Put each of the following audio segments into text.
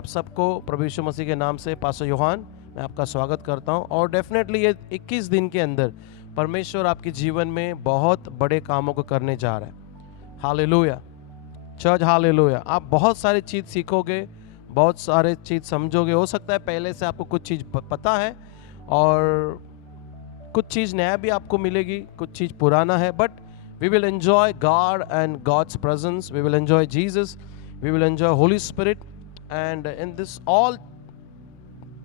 आप सबको प्रभु यीशु मसीह के नाम से पास्टर योहान मैं आपका स्वागत करता हूं। और डेफिनेटली ये 21 दिन के अंदर परमेश्वर आपके जीवन में बहुत बड़े कामों को करने जा रहा है। Hallelujah church, hallelujah. आप बहुत सारी चीज़ सीखोगे, बहुत सारे चीज़ समझोगे। हो सकता है पहले से आपको कुछ चीज़ पता है और कुछ चीज़ नया भी आपको मिलेगी, कुछ चीज़ पुराना है, but we will enjoy God and God's presence, we will enjoy Jesus, we will enjoy Holy Spirit and in this all,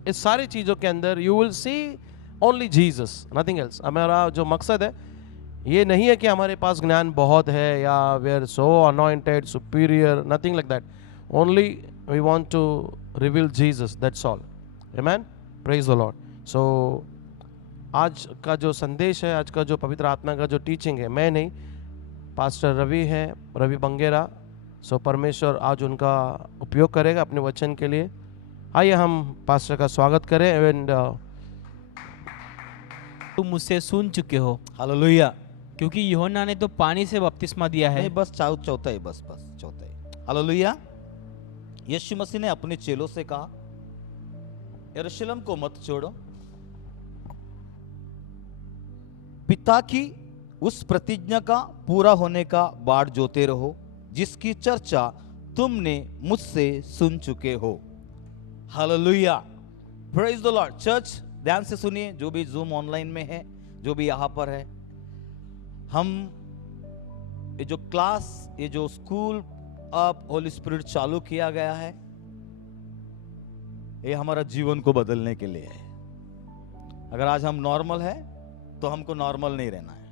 इस सारी चीज़ों के अंदर you will see only Jesus, nothing else. हमारा जो मकसद है ये नहीं है कि हमारे पास ज्ञान बहुत है या we are so anointed superior, nothing like that. Only we want to reveal Jesus, that's all. Amen, praise the Lord. So आज का जो संदेश है, आज का जो पवित्र आत्मा का जो टीचिंग है, मैं नहीं, पास्टर रवि है, रवि बंगेरा। सो परमेश्वर आज उनका उपयोग करेगा अपने वचन के लिए। आइए हम पास्टर का स्वागत करें। एंड तुम मुझसे सुन चुके हो, हालेलुया। क्योंकि यूहन्ना ने तो पानी से बपतिस्मा दिया है। नहीं, बस चौथा ही, बस चौथा ही। हालेलुया। यीशु मसीह ने अपने चेलों से कहा, यरूशलेम को मत छोड़ो, पिता की उस प्रतिज्ञा का पूरा होने का बाट जोते रहो जिसकी चर्चा तुमने मुझसे सुन चुके हो। Hallelujah, praise the Lord. Church ध्यान से सुनिए, जो भी जूम ऑनलाइन में है, जो भी यहां पर है, हम ये जो क्लास, ये जो स्कूल ऑफ होली स्पिरिट चालू किया गया है, ये हमारा जीवन को बदलने के लिए है। अगर आज हम नॉर्मल है तो हमको नॉर्मल नहीं रहना है।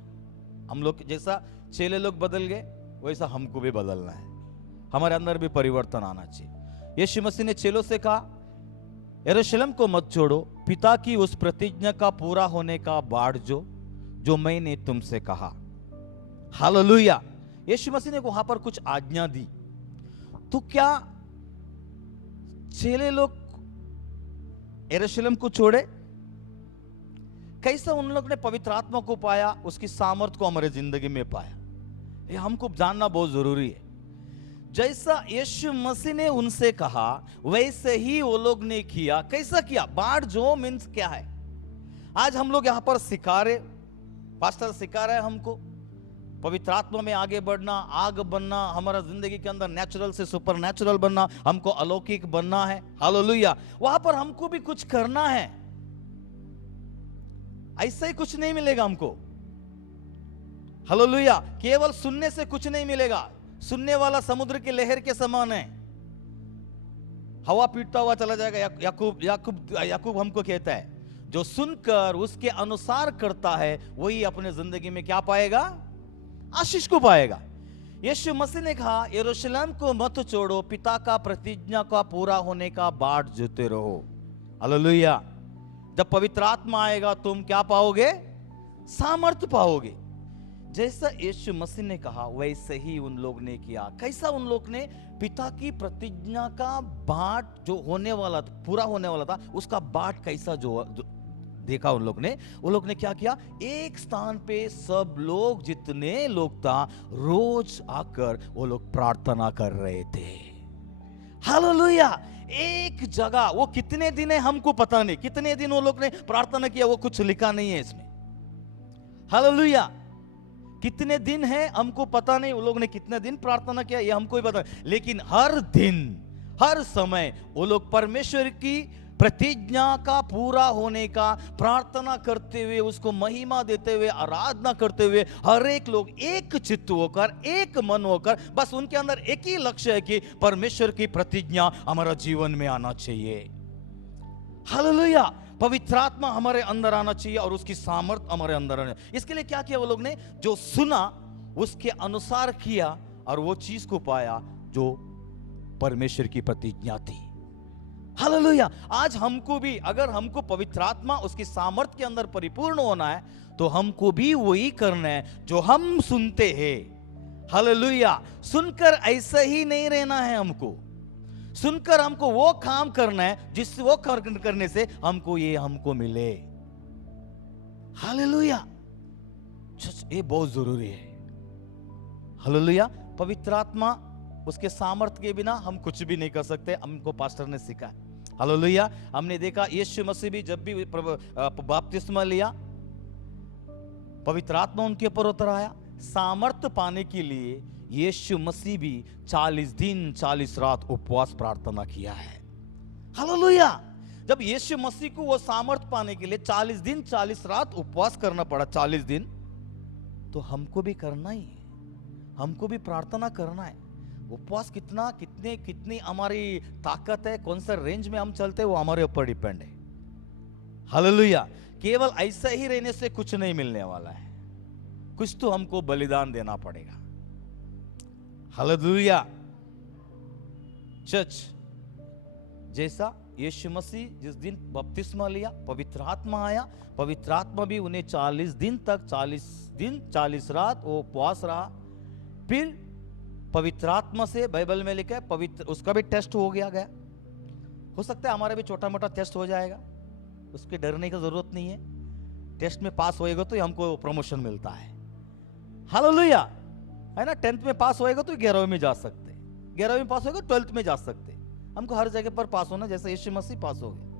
हम लोग जैसा चेले लोग बदल गए वैसा हमको भी बदलना है, हमारे अंदर भी परिवर्तन आना चाहिए। यीशु मसीह ने चेलों से कहा, यरूशलेम को मत छोड़ो, पिता की उस प्रतिज्ञा का पूरा होने का बाट जो मैंने तुमसे कहा। हालेलुया। यीशु मसीह ने वहां पर कुछ आज्ञा दी। तो क्या चेले लोग यरूशलेम को छोड़े? कैसे उन लोग ने पवित्र आत्मा को पाया, उसकी सामर्थ को हमारे जिंदगी में पाया, ये हमको जानना बहुत जरूरी है। जैसा यीशु मसीह ने उनसे कहा वैसे ही वो लोग ने किया। कैसा किया? बाट जो मीन्स क्या है? आज हम लोग यहां पर सिखा रहे, पास्टर सिखा रहे हैं हमको पवित्र आत्मा में आगे बढ़ना, आग बनना, हमारा जिंदगी के अंदर नेचुरल से सुपर नेचुरल बनना, हमको अलौकिक बनना है। हालेलुया। वहां पर हमको भी कुछ करना है, ऐसा ही कुछ नहीं मिलेगा हमको। हालेलुया। केवल सुनने से कुछ नहीं मिलेगा। सुनने वाला समुद्र की लहर के समान है, हवा पीटता हुआ चला जाएगा। याकूब हमको कहता है, जो सुनकर उसके अनुसार करता है वही अपने जिंदगी में क्या पाएगा? आशीष को पाएगा। यीशु मसीह ने कहा, यरूशलेम को मत छोड़ो, पिता का प्रतिज्ञा का पूरा होने का बाट जोते रहो। हालेलुया। जब पवित्र आत्मा आएगा तुम क्या पाओगे? सामर्थ पाओगे। जैसा यीशु मसीह ने कहा वैसे ही उन लोग ने किया। कैसा? उन लोग ने पिता की प्रतिज्ञा का बाट जो होने वाला था, पूरा होने वाला था, उसका बाट कैसा जो देखा उन लोग ने। वो लोग ने क्या किया? एक स्थान पे सब लोग, जितने लोग था, रोज आकर वो लोग प्रार्थना कर रहे थे। हालेलुया। एक जगह, वो कितने दिन है हमको पता नहीं, कितने दिन वो लोग ने प्रार्थना किया वो कुछ लिखा नहीं है इसमें। हालेलुया। कितने दिन है हमको पता नहीं, वो लोग ने कितने दिन प्रार्थना किया ये हमको ही पता, लेकिन हर दिन हर समय वो लोग परमेश्वर की प्रतिज्ञा का पूरा होने का प्रार्थना करते हुए, उसको महिमा देते हुए, आराधना करते हुए, हर एक लोग एक चित्त होकर, एक मन होकर, बस उनके अंदर एक ही लक्ष्य है कि परमेश्वर की प्रतिज्ञा हमारा जीवन में आना चाहिए। हालेलुया। पवित्र आत्मा हमारे अंदर आना चाहिए और उसकी सामर्थ हमारे अंदर आना। इसके लिए क्या किया वो लोग ने? जो सुना उसके अनुसार किया और वो चीज को पाया जो परमेश्वर की प्रतिज्ञा थी। हालेलुया। आज हमको भी, अगर हमको पवित्र आत्मा उसकी सामर्थ के अंदर परिपूर्ण होना है तो हमको भी वही करना है जो हम सुनते हैं। हालेलुया। सुनकर ऐसे ही नहीं रहना है, हमको सुनकर हमको वो काम करना है जिस वो करने से हमको मिले। हालेलुया। ये बहुत जरूरी है। हालेलुया। पवित्र आत्मा उसके सामर्थ्य के बिना हम कुछ भी नहीं कर सकते, हमको पास्टर ने सिखाया। हालेलुया। हमने देखा यीशु मसीह भी जब भी बपतिस्मा लिया, पवित्र आत्मा उनके ऊपर उतर आया। सामर्थ्य पाने के लिए यीशु मसीह भी 40 दिन 40 रात उपवास प्रार्थना किया है। हालेलुया। जब यीशु मसीह को वो सामर्थ्य पाने के लिए 40 दिन 40 रात उपवास करना पड़ा, 40 दिन, तो हमको भी करना ही है, हमको भी प्रार्थना करना है। उपवास कितनी हमारी ताकत है, कौन सा रेंज में हम चलते हैं, वो हमारे ऊपर डिपेंड है। हालेलुया। केवल ऐसा ही रहने से कुछ नहीं मिलने वाला है, कुछ तो हमको बलिदान देना पड़ेगा। हालेलुया। चर्च, जैसा यीशु मसीह जिस दिन बपतिस्मा लिया, पवित्र आत्मा आया, पवित्र आत्मा भी उन्हें 40 दिन तक 40 दिन 40 रात वो उपवास रहा। फिर पवित्र आत्मा से बाइबल में लिखा है पवित्र, उसका भी टेस्ट हो गया। हो सकता है हमारा भी छोटा मोटा टेस्ट हो जाएगा, उसके डरने की जरूरत नहीं है। टेस्ट में पास होएगा तो हमको प्रमोशन मिलता है। हालेलुया, है ना। 10th में पास होएगा तो 11वीं में जा सकते, 11वीं में पास होएगा 12th में जा सकते। हमको हर जगह पर पास होना, जैसे यीशु मसीह पास हो गए।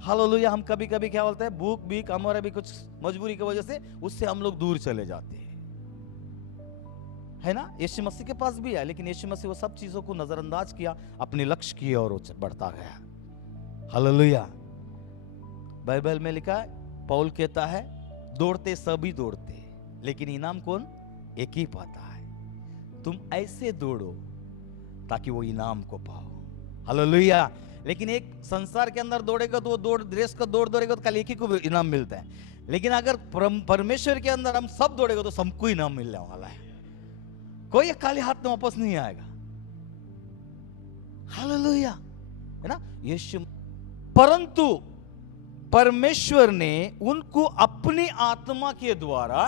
हालेलुया। हम कभी कभी क्या बोलते हैं, भूख भीख हमारा भी कुछ मजबूरी की वजह से उससे हम लोग दूर चले जाते हैं, है ना। यीशु मसीह के पास भी है, लेकिन यीशु मसीह वो सब चीजों को नजरअंदाज किया, अपने लक्ष्य की ओर बढ़ता गया। हालेलुया। बाइबल में लिखा है, पौल कहता है, दौड़ते सभी दौड़ते, लेकिन इनाम कौन, एक ही पाता है। तुम ऐसे दौड़ो ताकि वो इनाम को पाओ। हालेलुया। लेकिन एक संसार के अंदर दौड़ेगा तो वो दौड़ रेस का दौड़ेगा तो कल एक ही को इनाम मिलता है, लेकिन अगर परमेश्वर के अंदर हम सब दौड़ेगा तो सबको इनाम मिलने वाला है। कोई खाली हाथ में वापस नहीं आएगा। हालेलुया, है ना। यीशु, परंतु परमेश्वर ने उनको अपनी आत्मा के द्वारा,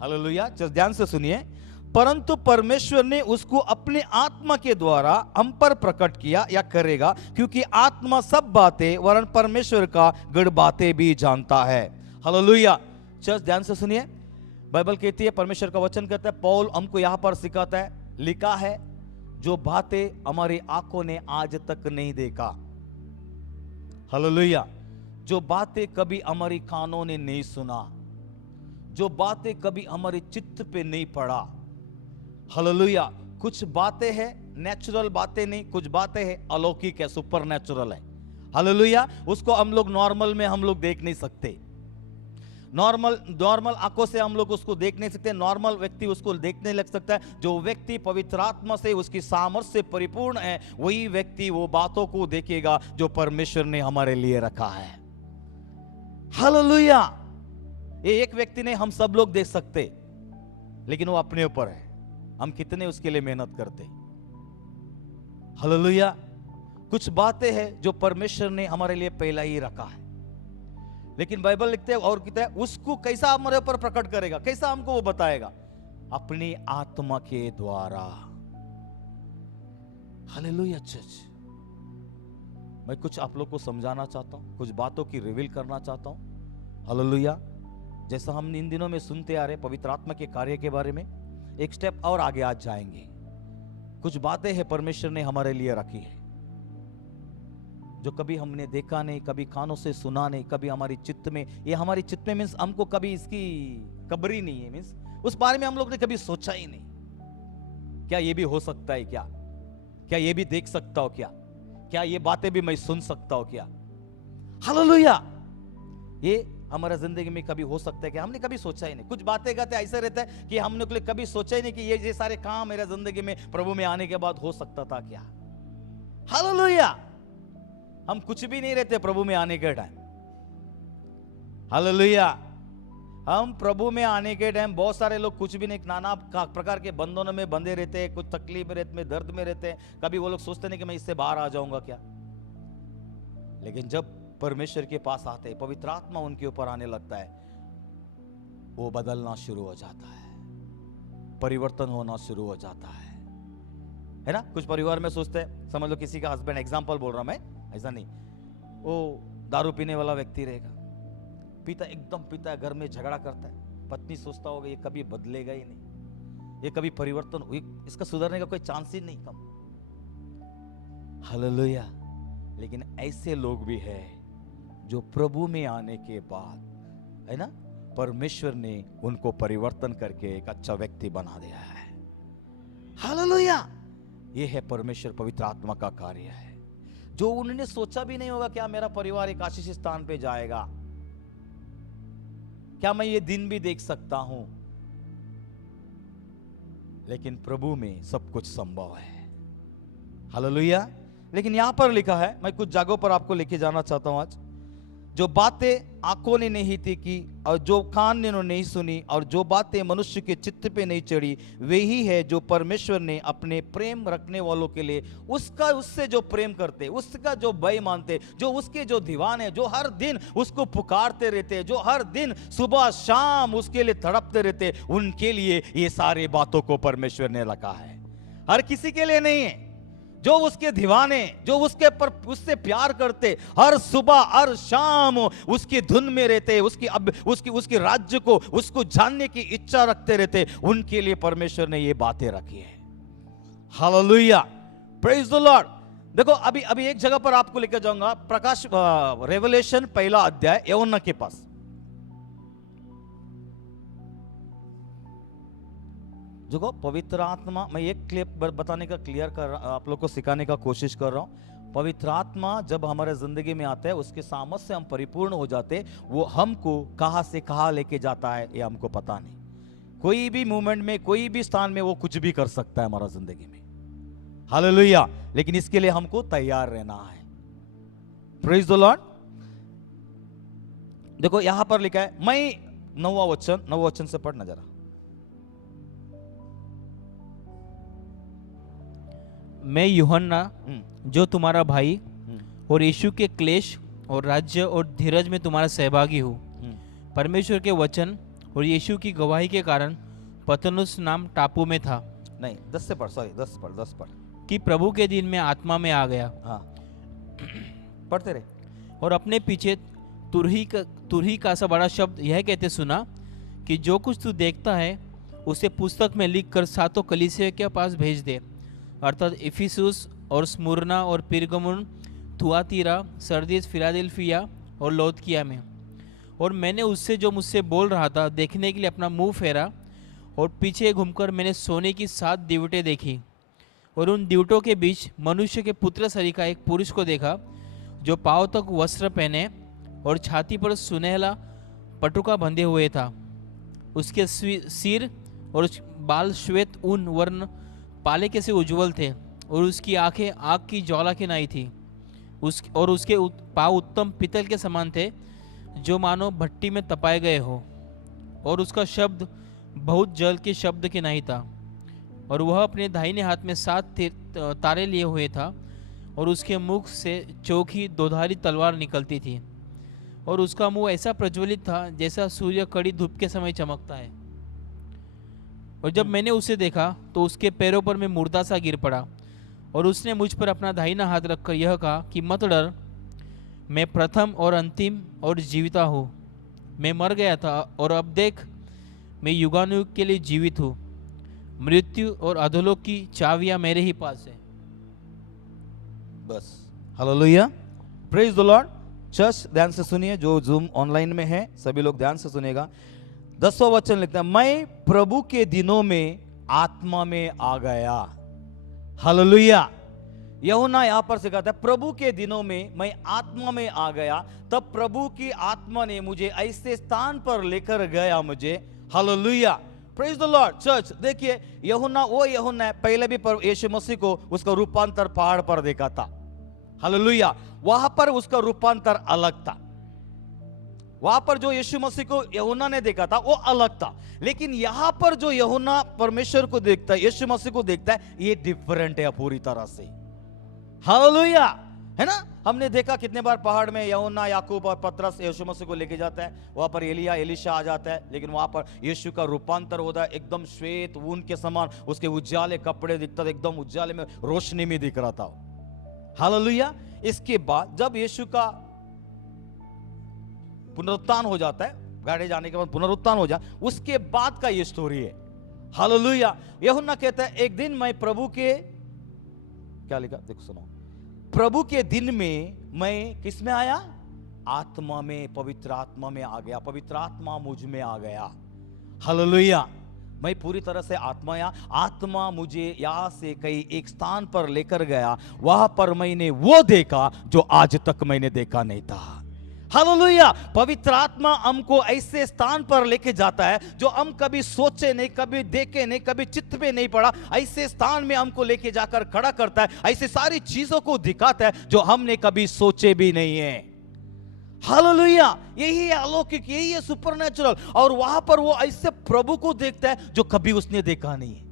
हालेलुया, ध्यान से सुनिए, परंतु परमेश्वर ने उसको अपने आत्मा के द्वारा हम पर प्रकट किया या करेगा, क्योंकि आत्मा सब बातें वरन परमेश्वर का गढ़ बातें भी जानता है। हालेलुया। चर्च, ध्यान से सुनिए, बाइबल कहती है, परमेश्वर का वचन कहता है, पौल हमको यहां पर सिखाता है, लिखा है, जो बातें हमारी आंखों ने आज तक नहीं देखा। हालेलुया। जो बातें कभी हमारी कानों ने नहीं सुना, जो बातें कभी हमारे चित्त पे नहीं पड़ा। हालेलुया। कुछ बातें हैं नेचुरल बातें नहीं, कुछ बातें हैं अलौकिक है, सुपर नेचुरल है। हालेलुया। उसको हम लोग नॉर्मल में हम लोग देख नहीं सकते, नॉर्मल आंखों से हम लोग उसको देख नहीं सकते, नॉर्मल व्यक्ति उसको देखने लग सकता है। जो व्यक्ति पवित्र आत्मा से, उसकी सामर्थ्य से परिपूर्ण है, वही व्यक्ति वो बातों को देखेगा जो परमेश्वर ने हमारे लिए रखा है। हालेलुया। ये एक व्यक्ति ने हम सब लोग देख सकते, लेकिन वो अपने ऊपर है, हम कितने उसके लिए मेहनत करते। हालेलुया। कुछ बातें हैं जो परमेश्वर ने हमारे लिए पहला ही रखा है, लेकिन बाइबल लिखते हैं और कहता है, उसको कैसा हमारे ऊपर प्रकट करेगा, कैसा हमको वो बताएगा, अपनी आत्मा के द्वारा। हालेलुया। चर्च, मैं कुछ आप लोग को समझाना चाहता हूं, कुछ बातों की रिवील करना चाहता हूं। हालेलुया। जैसा हम इन दिनों में सुनते आ रहे पवित्र आत्मा के कार्य के बारे में, एक स्टेप और आगे आज जाएंगे। कुछ बातें हैं परमेश्वर ने हमारे लिए रखी है, जो कभी हमने देखा नहीं, कभी कानों से सुना नहीं, कभी हमारी चित्त में, ये हमारी चित्त में मीन्स हमको कभी इसकी खबर ही नहीं है, मीन्स उस बारे में हम लोग ने कभी सोचा ही नहीं। क्या ये भी हो सकता है, क्या ये भी देख सकता हो, क्या ये बातें भी मैं सुन सकता हूं क्या। हालेलुया। ये हमारा जिंदगी में कभी हो सकता है कि हमने कभी सोचा ही नहीं। कुछ बातें कहते ऐसा रहता है कि हमने कभी सोचा ही नहीं कि ये सारे काम मेरा जिंदगी में प्रभु में आने के बाद हो सकता था क्या। हालेलुया। हम कुछ भी नहीं रहते प्रभु में आने के टाइम। हालेलुया। हम प्रभु में आने के टाइम बहुत सारे लोग कुछ भी नहीं, नाना प्रकार के बंधनों में बंधे रहते हैं, कुछ तकलीफ में रहते हैं, दर्द में रहते हैं। कभी वो लोग सोचते नहीं कि मैं इससे बाहर आ जाऊंगा क्या, लेकिन जब परमेश्वर के पास आते हैं, पवित्र आत्मा उनके ऊपर आने लगता है, वो बदलना शुरू हो जाता है, परिवर्तन होना शुरू हो जाता है ना। कुछ परिवार में सोचते हैं, समझ लो किसी का हस्बैंड, एग्जांपल बोल रहा मैं, ऐसा नहीं, वो दारू पीने वाला व्यक्ति रहेगा, पीता एकदम पीता है, घर में झगड़ा करता है, पत्नी सोचता होगा ये कभी बदलेगा ही नहीं, ये कभी परिवर्तन इसका सुधरने का कोई चांस ही नहीं कम। हालेलुया। लेकिन ऐसे लोग भी हैं जो प्रभु में आने के बाद, है ना, परमेश्वर ने उनको परिवर्तन करके एक अच्छा व्यक्ति बना दिया है। हालेलुया। ये है परमेश्वर पवित्र आत्मा का कार्य है, जो उन्होंने सोचा भी नहीं होगा क्या मेरा परिवार एक आशीष स्थान पे जाएगा, क्या मैं ये दिन भी देख सकता हूं। लेकिन प्रभु में सब कुछ संभव है। हालेलुया। लेकिन यहां पर लिखा है, मैं कुछ जगहों पर आपको लेके जाना चाहता हूं आज। जो बातें आंखों ने नहीं देखी और जो कान ने नहीं सुनी और जो बातें मनुष्य के चित्त पे नहीं चढ़ी, वही है जो परमेश्वर ने अपने प्रेम रखने वालों के लिए उससे जो प्रेम करते, उसका जो भय मानते, जो उसके जो दीवाने, जो हर दिन उसको पुकारते रहते, जो हर दिन सुबह शाम उसके लिए तड़पते रहते, उनके लिए ये सारी बातों को परमेश्वर ने रखा है। हर किसी के लिए नहीं है। जो उसके दीवाने, जो उससे प्यार करते, हर सुबह हर शाम उसकी धुन में रहते, उसकी राज्य को, उसको जानने की इच्छा रखते रहते, उनके लिए परमेश्वर ने ये बातें रखी है। हालेलुया। Praise the Lord. देखो अभी एक जगह पर आपको लेकर जाऊंगा, प्रकाश रेवलेशन 1 अध्याय यूहन्ना के पास। देखो पवित्र आत्मा, मैं एक क्लिप बताने का आप लोग को सिखाने का कोशिश कर रहा हूं। पवित्र आत्मा जब हमारे जिंदगी में आता है, उसके सामर्थ्य से हम परिपूर्ण हो जाते, वो हमको कहां से कहां लेके जाता है ये हमको पता नहीं। कोई भी मूवमेंट में, कोई भी स्थान में वो कुछ भी कर सकता है हमारा जिंदगी में। हालेलुया। लेकिन इसके लिए हमको तैयार रहना है। Praise the Lord. देखो यहां पर लिखा है, मैं 9वां वचन से पढ़ना जरा। मैं यूहन्ना जो तुम्हारा भाई और यीशु के क्लेश और राज्य और धीरज में तुम्हारा सहभागी हूँ, परमेश्वर के वचन और यीशु की गवाही के कारण पतनुस नाम टापू में था। नहीं 10 से पढ़, सॉरी 10 पढ़। कि प्रभु के दिन में आत्मा में आ गया। हाँ पढ़ते रहे। और अपने पीछे तुरही का सा बड़ा शब्द यह कहते सुना कि जो कुछ तू देखता है उसे पुस्तक में लिख कर 7 कलीसिया के पास भेज दे, अर्थात इफिसुस और स्मुरना और पिरगमुन, थुआतीरा, सरदीस, फिलाडेल्फिया और लौदकिया में। और मैंने उससे जो मुझसे बोल रहा था देखने के लिए अपना मुंह फेरा, और पीछे घूमकर मैंने सोने की 7 दीवटें देखी, और उन दीवटों के बीच मनुष्य के पुत्र सरीखा एक पुरुष को देखा, जो पाँव तक वस्त्र पहने और छाती पर सुनहला पटुका बंधे हुए था। उसके सिर और बाल श्वेत ऊन वर्ण पाले के से उज्जवल थे, और उसकी आंखें आग की ज्वाला की नाई थी। उसके पाँव उत्तम पीतल के समान थे, जो मानो भट्टी में तपाए गए हो, और उसका शब्द बहुत जल के शब्द के नहीं था। और वह अपने दाहिने हाथ में 7 तारे लिए हुए था, और उसके मुख से चोखी दोधारी तलवार निकलती थी, और उसका मुंह ऐसा प्रज्वलित था जैसा सूर्य कड़ी धूप के समय चमकता है। और जब मैंने उसे देखा तो उसके पैरों पर मैं मुर्दा सा गिर पड़ा, और उसने मुझ पर अपना दाहिना हाथ रखकर यह कहा कि मत डर, मैं प्रथम और अंतिम और जीविता हूँ। मैं मर गया था और अब देख मैं युगानुयुग के लिए जीवित हूँ। मृत्यु और अधोलोक की चाबियां मेरे ही पास है। बस। Hallelujah. Praise the Lord. Church ध्यान से सुनिए, जो जूम ऑनलाइन में है सभी लोग ध्यान से सुनेगा। 10वां वचन लिखता है, मैं प्रभु के दिनों में आत्मा में आ गया। हालेलुया। यूहन्ना यहां पर सिखाता है, प्रभु के दिनों में मैं आत्मा में आ गया, तब प्रभु की आत्मा ने मुझे ऐसे स्थान पर लेकर गया मुझे। Hallelujah. Praise the Lord. Church देखिए, यूहन्ना वो यूहन्ना है, पहले भी यीशु मसीह को उसका रूपांतर पहाड़ पर देखा था। हालेलुया। वहां पर उसका रूपांतर अलग था। वहां पर जो यीशु मसीह को यूहन्ना ने देखा था वो अलग था, लेकिन यहां पर जो यूहन्ना परमेश्वर को देखता है, यीशु मसीह को देखता है, ये डिफरेंट है पूरी तरह से। हालेलुया। है ना। हमने देखा कितने बार पहाड़ में यूहन्ना, याकूब और पतरस यीशु मसीह को लेके जाता है, वहां पर एलिया एलीशा आ जाता है, लेकिन वहां पर यीशु का रूपांतर होता है, एकदम श्वेत ऊन के समान, उसके उज्जाले कपड़े दिखता था, एकदम उज्जाले में रोशनी में दिख रहा था। हालेलुया। इसके बाद जब यीशु का पुनरुत्थान हो जाता है, गाड़े जाने के बाद पुनरुत्थान हो जाए, उसके बाद का ये स्टोरी है। हालेलुया। यूहन्ना कहता है एक दिन मैं प्रभु के, क्या लिखा देखो सुनो, प्रभु के दिन में मैं किस में आया? आत्मा में, पवित्र आत्मा में आ गया, पवित्र आत्मा मुझ में आ गया। हालेलुया। मैं पूरी तरह से आत्मा मुझे यहां से कई एक स्थान पर लेकर गया, वहां पर मैंने वो देखा जो आज तक मैंने देखा नहीं था। हालेलुया। पवित्र आत्मा हमको ऐसे स्थान पर लेके जाता है जो हम कभी सोचे नहीं, कभी देखे नहीं, कभी चित्त पे नहीं पड़ा। ऐसे स्थान में हमको लेके जाकर खड़ा करता है, ऐसे सारी चीजों को दिखाता है जो हमने कभी सोचे भी नहीं है। हालेलुया। यही है अलौकिक, यही है सुपरनेचुरल। और वहां पर वो ऐसे प्रभु को देखता है जो कभी उसने देखा नहीं है।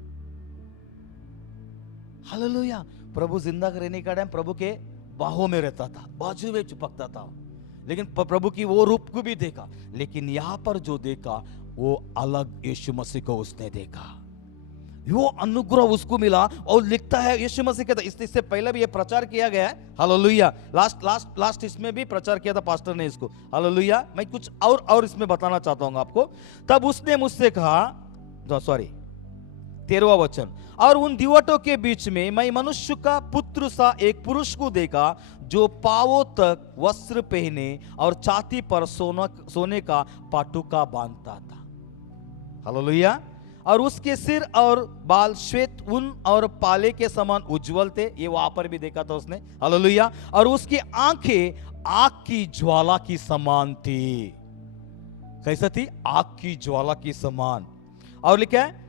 हालेलुया। प्रभु जिंदा रहने का टाइम प्रभु के बाहों में रहता था, बाजू में चिपकता था, लेकिन प्रभु की वो रूप को भी देखा। लेकिन यहां पर जो देखा वो अलग यीशु मसीह को उसने देखा, वो अनुग्रह उसको मिला। और लिखता है यीशु मसीह कहता, इससे पहले भी ये प्रचार किया गया है। हालेलुया। लास्ट इसमें भी प्रचार किया था पास्टर ने इसको। हालेलुया। मैं कुछ और इसमें बताना चाहता हूं आपको। तब उसने मुझसे कहा, 13वां वचन, और उन दीवटों के बीच में मैं मनुष्य का पुत्र सा एक पुरुष को देखा जो पांवों तक वस्त्र पहने और छाती पर सोने का पाटुका बांधता था। हालेलुया। और उसके सिर और बाल श्वेत ऊन और पाले के समान उज्जवल थे। ये वहां पर भी देखा था उसने। हालेलुया। और उसकी आंखें आग की ज्वाला की समान थी। कैसा थी? आग की ज्वाला की समान। और लिखा है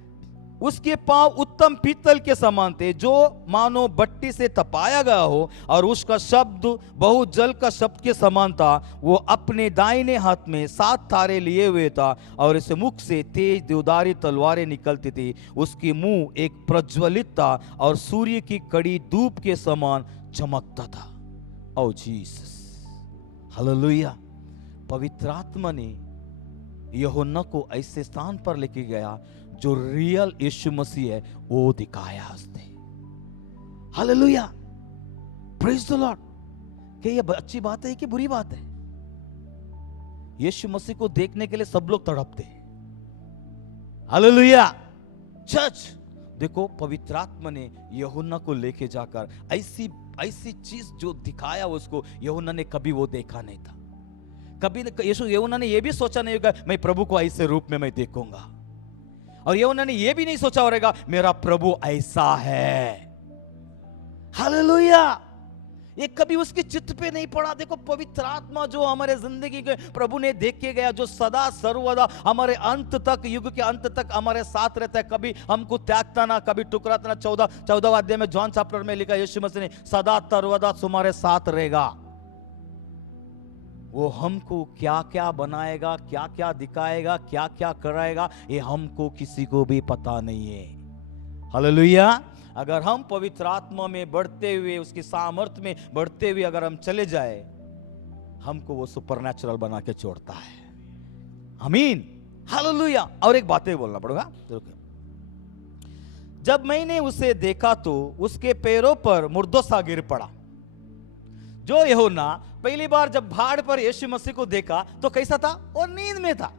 उसके पांव उत्तम पीतल के समान थे जो मानो भट्टी से तपाया गया हो, और उसका शब्द बहुत जल का शब्द के समान था। वो अपने दाहिने हाथ में 7 तारे लिए हुए था और इस मुख से तेज देवदारी तलवारें निकलती थी। उसकी मुंह एक प्रज्वलित था और सूर्य की कड़ी धूप के समान चमकता था। ओ जीसस। हालेलुया। पवित्र आत्मा ने यूहन्ना को ऐसे स्थान पर लेके गया जो रियल यीशु मसीह है वो दिखाया उसने। हालेलुया। Praise the Lord. क्या ये अच्छी बात है कि बुरी बात है? यीशु मसीह को देखने के लिए सब लोग तड़पते हैं। हालेलुया। चर्च देखो, पवित्र आत्मा ने यूहन्ना को लेके जाकर ऐसी चीज जो दिखाया उसको, यूहन्ना ने कभी वो देखा नहीं था। कभी यूहन्ना ने ये भी सोचा नहीं होगा मैं प्रभु को ऐसे रूप में मैं देखूंगा। और यूहन्ना ने ये भी नहीं सोचा होगा मेरा प्रभु ऐसा है। हालेलुया। ये कभी उसके चित्त पे नहीं पड़ा। देखो, पवित्र आत्मा जो हमारे जिंदगी के प्रभु ने देख के गया, जो सदा सर्वदा हमारे अंत तक, युग के अंत तक हमारे साथ रहता है, कभी हमको त्यागता ना, कभी टुकराता ना। 14वां अध्याय में जॉन चैप्टर में लिखा यीशु मसीह ने सदा सर्वदा तुम्हारे साथ रहेगा। वो हमको क्या क्या बनाएगा, क्या क्या दिखाएगा, क्या क्या कराएगा, ये हमको किसी को भी पता नहीं है। हालेलुया। अगर हम पवित्र आत्मा में बढ़ते हुए, उसकी सामर्थ्य में बढ़ते हुए अगर हम चले जाए, हमको वो सुपरनैचुरल बना के छोड़ता है। आमीन। हालेलुया। और एक बात बोलना पड़ेगा। जब मैंने उसे देखा तो उसके पैरों पर मुर्दों सा गिर पड़ा। जो यूहन्ना पहली बार जब पहाड़ पर यीशु मसीह को देखा तो कैसा था? वो नींद में था।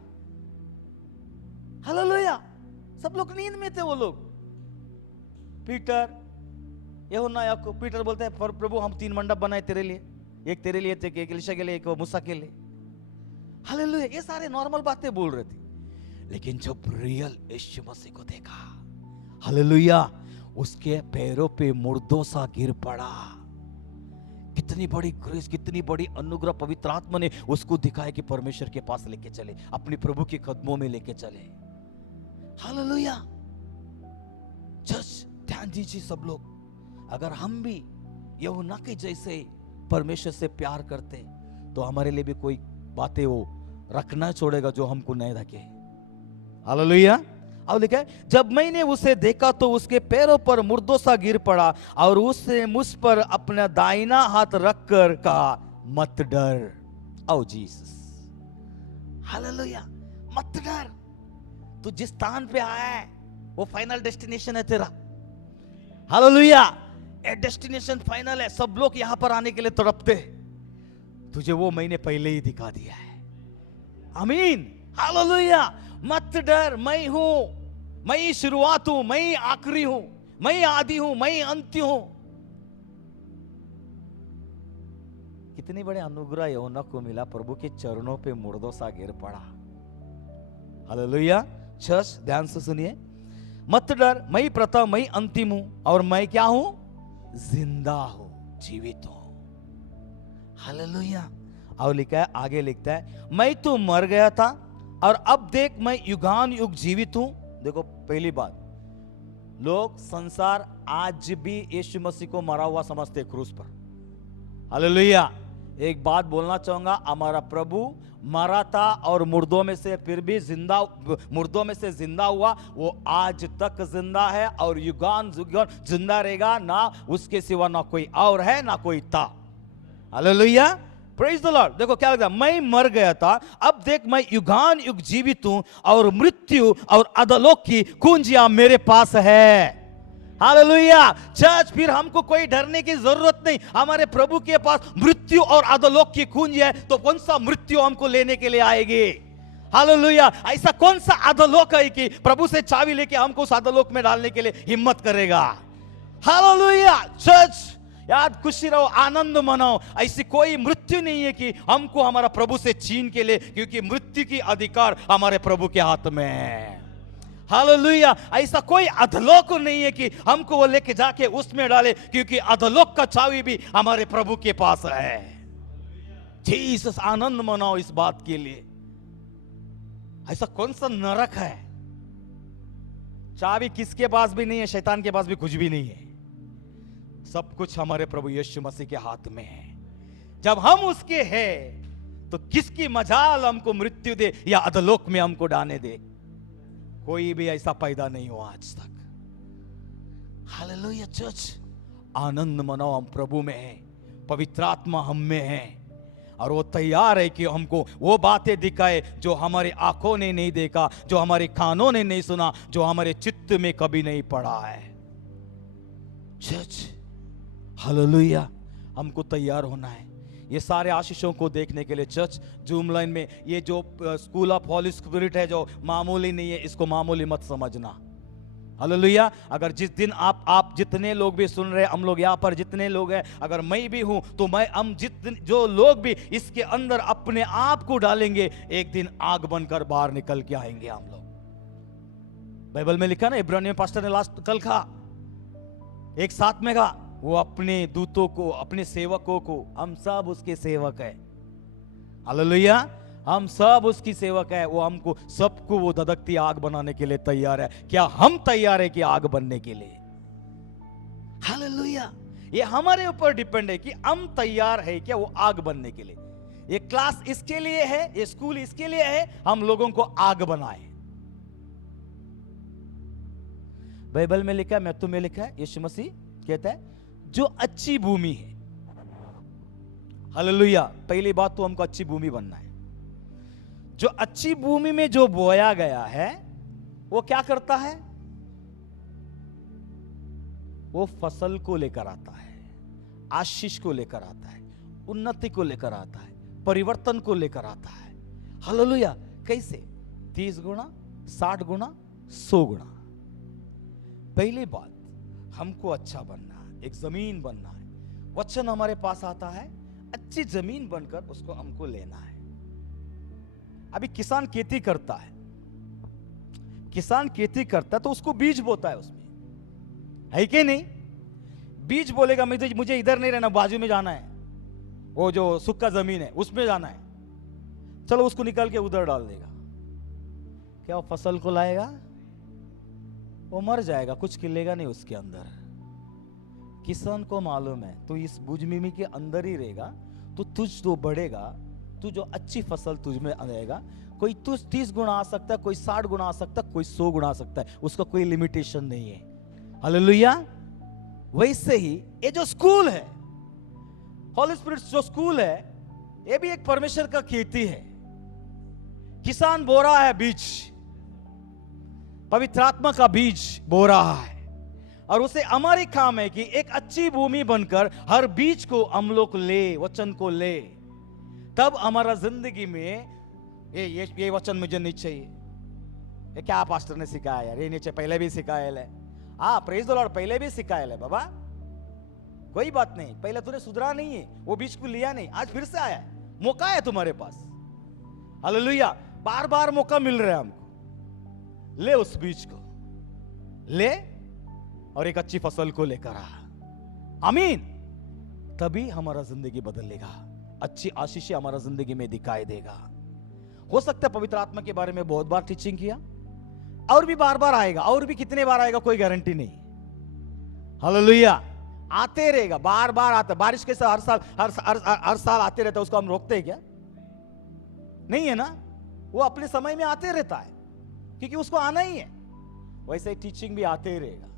हालेलुया। सब लोग नींद में थे वो लोग। पीटर, यूहन्ना, याकूब। पीटर बोलते हैं प्रभु हम 3 मंडप बनाए तेरे लिए, एक तेरे लिए थे, एक एलीशा के लिए, एक मूसा के लिए। हालेलुया। ये सारे नॉर्मल बातें बोल रहे थे। लेकिन जब रियल यीशु मसीह को देखा, हालेलुया, उसके पैरों पे मुर्दों सा गिर पड़ा। कितनी बड़ी ग्रेस, कितनी बड़ी अनुग्रह पवित्र आत्मा ने उसको दिखाया कि परमेश्वर के पास लेके चले, अपने प्रभु के कदमों में लेके चले। हालेलुया। चर्च ध्यान दीजिए सब लोग, अगर हम भी यूहन्ना के जैसे परमेश्वर से प्यार करते तो हमारे लिए भी कोई बातें वो रखना छोड़ेगा जो हमको नहीं रखे। हालेलुया। अब लिखा है जब मैंने उसे देखा तो उसके पैरों पर मुर्दों सा गिर पड़ा और उसने मुझ पर अपना दाहिना हाथ रखकर कहा मत डर। ओ जीसस। हालेलुया। मत डर। तू जिस स्थान पे आया है वो फाइनल डेस्टिनेशन है तेरा। हालेलुया। ये डेस्टिनेशन फाइनल है। सब लोग यहां पर आने के लिए तड़पते, तुझे वो मैंने पहले ही दिखा दिया है। आमीन। हालेलुया। मत डर, मैं हूं। मैं ही शुरुआत हूं, मैं ही आखिरी हूं, मैं ही आदि हूं, मैं ही अंत हूं। कितनी बड़े अनुग्रह यहोना को मिला, प्रभु के चरणों पे मुर्दों सा गिर पड़ा। हालेलुया। चर्च ध्यान से सुनिए, मत डर, मैं ही प्रथम, मैं ही अंतिम हूं, और मैं क्या हूं? जिंदा हूं, जीवित हूं। हालेलुया। और लिखा है, आगे लिखता है, मैं तो मर गया था और अब देख मैं युगान युग जीवित हूं। देखो पहली बात, लोग संसार आज भी यीशु मसीह को मरा हुआ समझते क्रूस पर। हालेलुया। एक बात बोलना चाहूंगा, हमारा प्रभु मरा था और मुर्दों में से फिर भी जिंदा, मुर्दों में से जिंदा हुआ। वो आज तक जिंदा है और युगान युगान जिंदा रहेगा, ना उसके सिवा ना कोई और है ना कोई था। Hallelujah, praise the Lord. देखो क्या लगता है, मैं मर गया था, अब देख मैं युगान युग जीवित हूं और मृत्यु और अधोलोक की कुंजियां मेरे पास है। हालेलुया। चर्च, फिर हमको कोई डरने की जरूरत नहीं। हमारे प्रभु के पास मृत्यु और अधोलोक की कुंजी है, तो कौन सा मृत्यु हमको लेने के लिए आएगी? हालेलुया। ऐसा कौन सा अधोलोक है कि प्रभु से चाबी लेके हमको उस अधोलोक में डालने के लिए हिम्मत करेगा? हालेलुया। चर्च, याद खुशी रहो, आनंद मनाओ। ऐसी कोई मृत्यु नहीं है कि हमको हमारा प्रभु से छीन के ले, क्योंकि मृत्यु की अधिकार हमारे प्रभु के हाथ में है। हालेलुया। ऐसा कोई अधोलोक नहीं है कि हमको वो लेके जाके उसमें डाले, क्योंकि अधोलोक का चाबी भी हमारे प्रभु के पास है। जीसस, आनंद मनाओ इस बात के लिए। ऐसा कौन सा नरक है? चाबी किसके पास भी नहीं है, शैतान के पास भी कुछ भी नहीं है। सब कुछ हमारे प्रभु यीशु मसीह के हाथ में है। जब हम उसके हैं तो किसकी मजाल हमको मृत्यु दे या अधोलोक में हमको डालने दे? कोई भी ऐसा पैदा नहीं हुआ आज तक। हालेलुया। चर्च, आनंद मनाओ, हम प्रभु में हैं, पवित्र आत्मा हम में है, और वो तैयार है कि हमको वो बातें दिखाए जो हमारी आंखों ने नहीं देखा, जो हमारे कानों ने नहीं सुना, जो हमारे चित्त में कभी नहीं पड़ा है। चर्च, हालेलुया, हमको तैयार होना है ये सारे आशीषों को देखने के लिए। चर्च, जूम लाइन में ये जो स्कूल ऑफ हॉली स्पिरिट है, जो मामूली नहीं है, इसको मामूली मत समझना। हालेलुया। अगर जिस दिन आप जितने लोग भी सुन रहे, हम लोग यहाँ पर जितने लोग हैं, अगर मैं भी हूं तो हम जितने जो लोग भी इसके अंदर अपने आप को डालेंगे, एक दिन आग बनकर बाहर निकल के आएंगे हम लोग। बाइबल में लिखा ना, इब्रानियों पास्टर ने लास्ट कल कहा, एक साथ में कहा, वो अपने दूतों को, अपने सेवकों को, हम सब उसके सेवक है। हालेलुया। हम सब उसकी सेवक है। वो हमको सबको वो धधकती आग बनाने के लिए तैयार है। क्या हम तैयार है कि आग बनने के लिए? हालेलुया। ये हमारे ऊपर डिपेंड है कि हम तैयार है क्या वो आग बनने के लिए। ये क्लास इसके लिए है, ये स्कूल इसके लिए है, हम लोगों को आग बनाए। बाइबल में लिखा है, मैथ्यू में लिखा है, यीशु मसीह कहता है, जो अच्छी भूमि है। हालेलुया। पहली बात तो हमको अच्छी भूमि बनना है। जो अच्छी भूमि में जो बोया गया है, वो क्या करता है? वो फसल को लेकर आता है, आशीष को लेकर आता है, उन्नति को लेकर आता है, परिवर्तन को लेकर आता है। हालेलुया। कैसे? 30 गुना, 60 गुना, 100 गुना। पहली बात, हमको अच्छा बनना है, एक जमीन बनना है। वचन हमारे पास आता है, अच्छी जमीन बनकर उसको हमको लेना है। अभी किसान खेती करता है, किसान खेती करता है तो उसको बीज बोता है, उसमें है कि नहीं? बीज बोलेगा, मुझे इधर नहीं रहना, बाजू में जाना है, वो जो सूखा जमीन है उसमें जाना है, चलो उसको निकाल के उधर डाल देगा। क्या वो फसल को लाएगा? वो मर जाएगा, कुछ खिलेगा नहीं उसके अंदर। किसान को मालूम है, तो इस भूमि के अंदर ही रहेगा तो तुझ तो बढ़ेगा, तू जो अच्छी फसल तुझ में आएगा। कोई 30 गुना आ सकता है, कोई 60 गुना आ सकता है, कोई 100 गुना आ सकता है, उसका कोई लिमिटेशन नहीं है। हालेलुया। वैसे ही ये जो स्कूल है, हॉली स्पिरिट जो स्कूल है, ये भी एक परमेश्वर का खेती है। किसान बो रहा है बीज, पवित्र आत्मा का बीज बो रहा है, और उसे हमारी काम है कि एक अच्छी भूमि बनकर हर बीज को हम लोग ले, वचन को ले, तब हमारा जिंदगी में ये वचन मुझे नहीं चाहिए, ये क्या पास्टर ने सिखाया यार, ये नीचे पहले भी सिखाया है। हाँ प्रेज द लॉर्ड, पहले भी सिखाया है बाबा, कोई बात नहीं। पहले तूने सुधरा नहीं है, वो बीच को लिया नहीं, आज फिर से आया है, मौका है तुम्हारे पास। हालेलुया, बार बार मौका मिल रहा है हमको। ले उस बीज को, ले और एक अच्छी फसल को लेकर आ। आमीन। तभी हमारा जिंदगी बदलेगा, अच्छी आशीष हमारा जिंदगी में दिखाई देगा। हो सकता है पवित्र आत्मा के बारे में बहुत बार टीचिंग किया, और भी बार बार आएगा, और भी कितने बार आएगा कोई गारंटी नहीं। हालेलुया, आते रहेगा, बार बार आता। बारिश के साथ हर साल आते रहता है, उसको हम रोकते हैं क्या? नहीं है ना, वो अपने समय में आते रहता है, क्योंकि उसको आना ही है। वैसे ही टीचिंग भी आते ही रहेगा,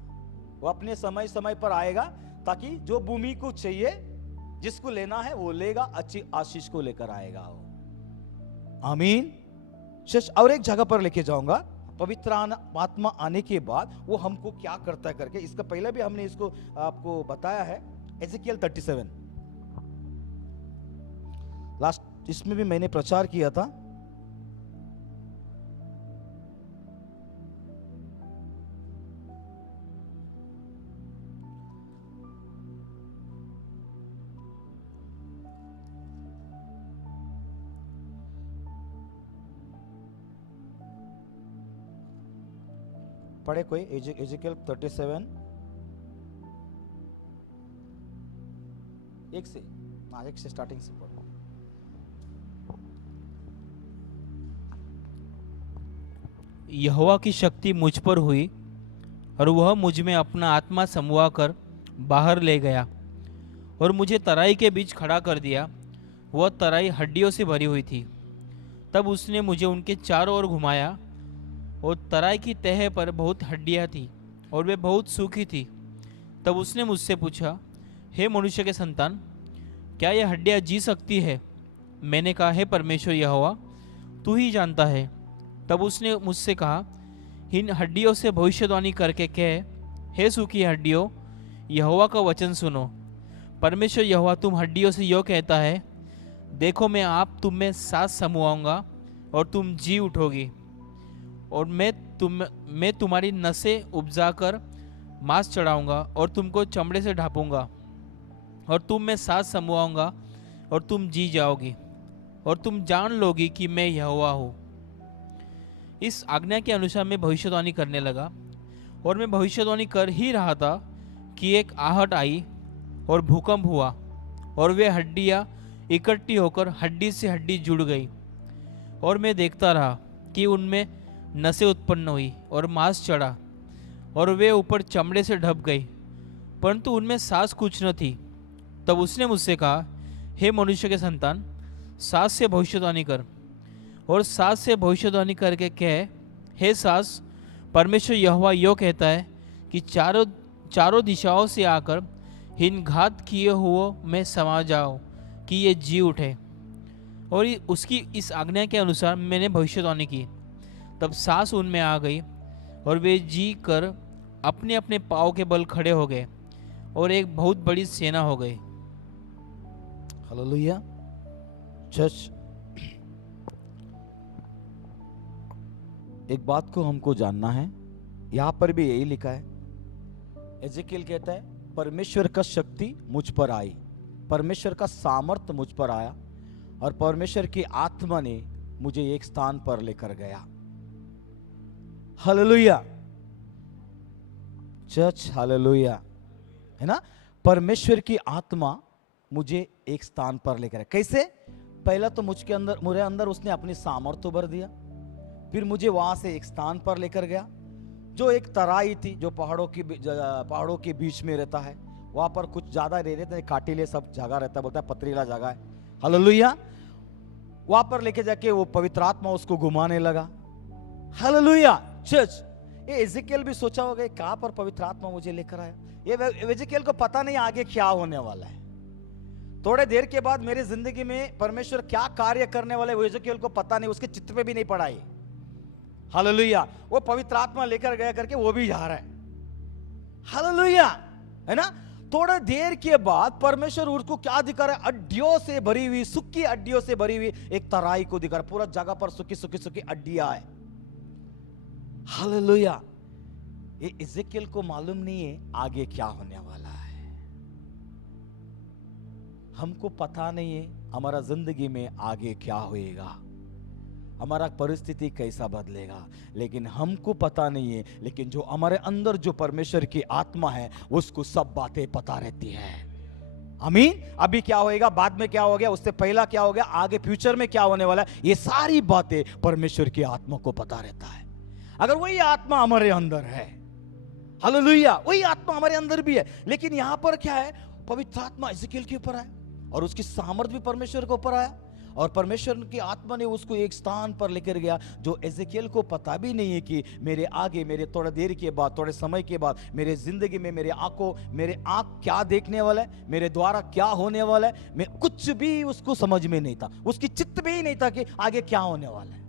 वो अपने समय समय पर आएगा, ताकि जो भूमि को चाहिए, जिसको लेना है वो लेगा, अच्छी आशीष को लेकर आएगा वो। आमीन। और एक जगह पर लेके जाऊंगा, पवित्र आत्मा आने के बाद वो हमको क्या करता है करके। इसका पहले भी हमने इसको आपको बताया है, एजेकियल 37 लास्ट, इसमें भी मैंने प्रचार किया था। पढ़े कोई एजेकियल 37 एक से स्टार्टिंग से पढ़ो। यहोवा की शक्ति मुझ पर हुई और वह मुझ में अपना आत्मा समवा कर बाहर ले गया और मुझे तराई के बीच खड़ा कर दिया। वह तराई हड्डियों से भरी हुई थी। तब उसने मुझे उनके चारों ओर घुमाया और तराई की तह पर बहुत हड्डियां थी और वे बहुत सूखी थी। तब उसने मुझसे पूछा, हे मनुष्य के संतान, क्या यह हड्डियां जी सकती है? मैंने कहा, हे परमेश्वर यहोवा, तू ही जानता है। तब उसने मुझसे कहा, इन हड्डियों से भविष्यवाणी करके कह, हे सूखी हड्डियों, यहोवा का वचन सुनो। परमेश्वर यहोवा तुम हड्डियों से यो कहता है, देखो मैं आप तुम में सांस समवाऊंगा और तुम जी उठोगी, और मैं तुम्हारी नसें उपजाकर मांस चढ़ाऊंगा और तुमको चमड़े से ढापूंगा, और तुम में सांस समवाऊंगा और तुम जी जाओगी, और तुम जान लोगी कि मैं यहोवा हूँ। इस आज्ञा के अनुसार मैं भविष्यवाणी करने लगा, और मैं भविष्यवाणी कर ही रहा था कि एक आहट आई और भूकंप हुआ, और वे हड्डियाँ इकट्ठी होकर हड्डी से हड्डी जुड़ गई। और मैं देखता रहा कि उनमें नसें उत्पन्न हुई और मांस चढ़ा, और वे ऊपर चमड़े से ढप गई, परंतु उनमें सांस कुछ न थी। तब उसने मुझसे कहा, हे मनुष्य के संतान, सांस से भविष्यवाणी कर, और सांस से भविष्यवाणी करके कह, हे सांस, परमेश्वर यहोवा यो कहता है कि चारों दिशाओं से आकर इन घात किए हुओं में समा जाओ कि ये जी उठे। और उसकी इस आज्ञा के अनुसार मैंने भविष्यवाणी की। तब सांस उनमें आ गई और वे जी कर अपने अपने पाँव के बल खड़े हो गए, और एक बहुत बड़ी सेना हो गई। हालेलुया। चर्च, एक बात को हमको जानना है, यहां पर भी यही लिखा है। एजेकियल कहता है, परमेश्वर का शक्ति मुझ पर आई, परमेश्वर का सामर्थ्य मुझ पर आया, और परमेश्वर की आत्मा ने मुझे एक स्थान पर लेकर गया। हालेलुया चर्च, हालेलुया, है ना। परमेश्वर की आत्मा मुझे एक स्थान पर लेकर गया। कैसे? पहला तो मेरे अंदर उसने अपनी सामर्थ्य भर दिया, फिर मुझे वहां से एक स्थान पर लेकर गया, जो एक तराई थी, जो पहाड़ों के बीच में रहता है। वहां पर कुछ ज्यादा रहते हैं, काटिले सब जगह रहता है, बोलता है पथरीला जगह है। हालेलुया। वहां पर लेके जाके वो पवित्र आत्मा उसको घुमाने लगा। हालेलुया चर्च, ये एजेकियल भी सोचा होगा, कहां पर पवित्र आत्मा मुझे लेकर आया। ये एजेकियल को पता नहीं आगे क्या होने वाला है। थोड़े देर के बाद मेरी जिंदगी में परमेश्वर क्या कार्य करने वाले, वो एजेकियल को पता नहीं, उसके चित्त पे भी नहीं पड़ा है। हालेलुया। वो पवित्र आत्मा लेकर गया करके वो भी जा रहा है। हालेलुया, है ना। थोड़ा देर के बाद परमेश्वर उसको क्या दिखा रहा है? हड्डियों से भरी हुई, सूखी हड्डियों से भरी हुई एक तराई को दिखा रहा है। पूरा जगह पर सूखी सूखी सूखी हड्डियां है। हालेलुया। ये इज़ेकियल को मालूम नहीं है आगे क्या होने वाला है। हमको पता नहीं है हमारा जिंदगी में आगे क्या होएगा, हमारा परिस्थिति कैसा बदलेगा, लेकिन हमको पता नहीं है। लेकिन जो हमारे अंदर जो परमेश्वर की आत्मा है उसको सब बातें पता रहती है। आमीन। अभी क्या होएगा, बाद में क्या हो गया, उससे पहला क्या हो गया, आगे फ्यूचर में क्या होने वाला है, ये सारी बातें परमेश्वर की आत्मा को पता रहता है। अगर वही आत्मा हमारे अंदर है, हालेलुया, वही आत्मा हमारे अंदर भी है। लेकिन यहां पर क्या है, पवित्र आत्मा इज़ेकियल के ऊपर है और उसकी सामर्थ भी परमेश्वर के ऊपर आया, और परमेश्वर की आत्मा ने उसको एक स्थान पर लेकर गया जो इज़ेकियल को पता भी नहीं है कि मेरे आगे, मेरे थोड़ा देर के बाद, थोड़े समय के बाद मेरे जिंदगी में मेरे आंख क्या देखने वाला है, मेरे द्वारा क्या होने वाला है, मैं कुछ भी उसको समझ में नहीं था, उसकी चित्त में ही नहीं था कि आगे क्या होने वाला है।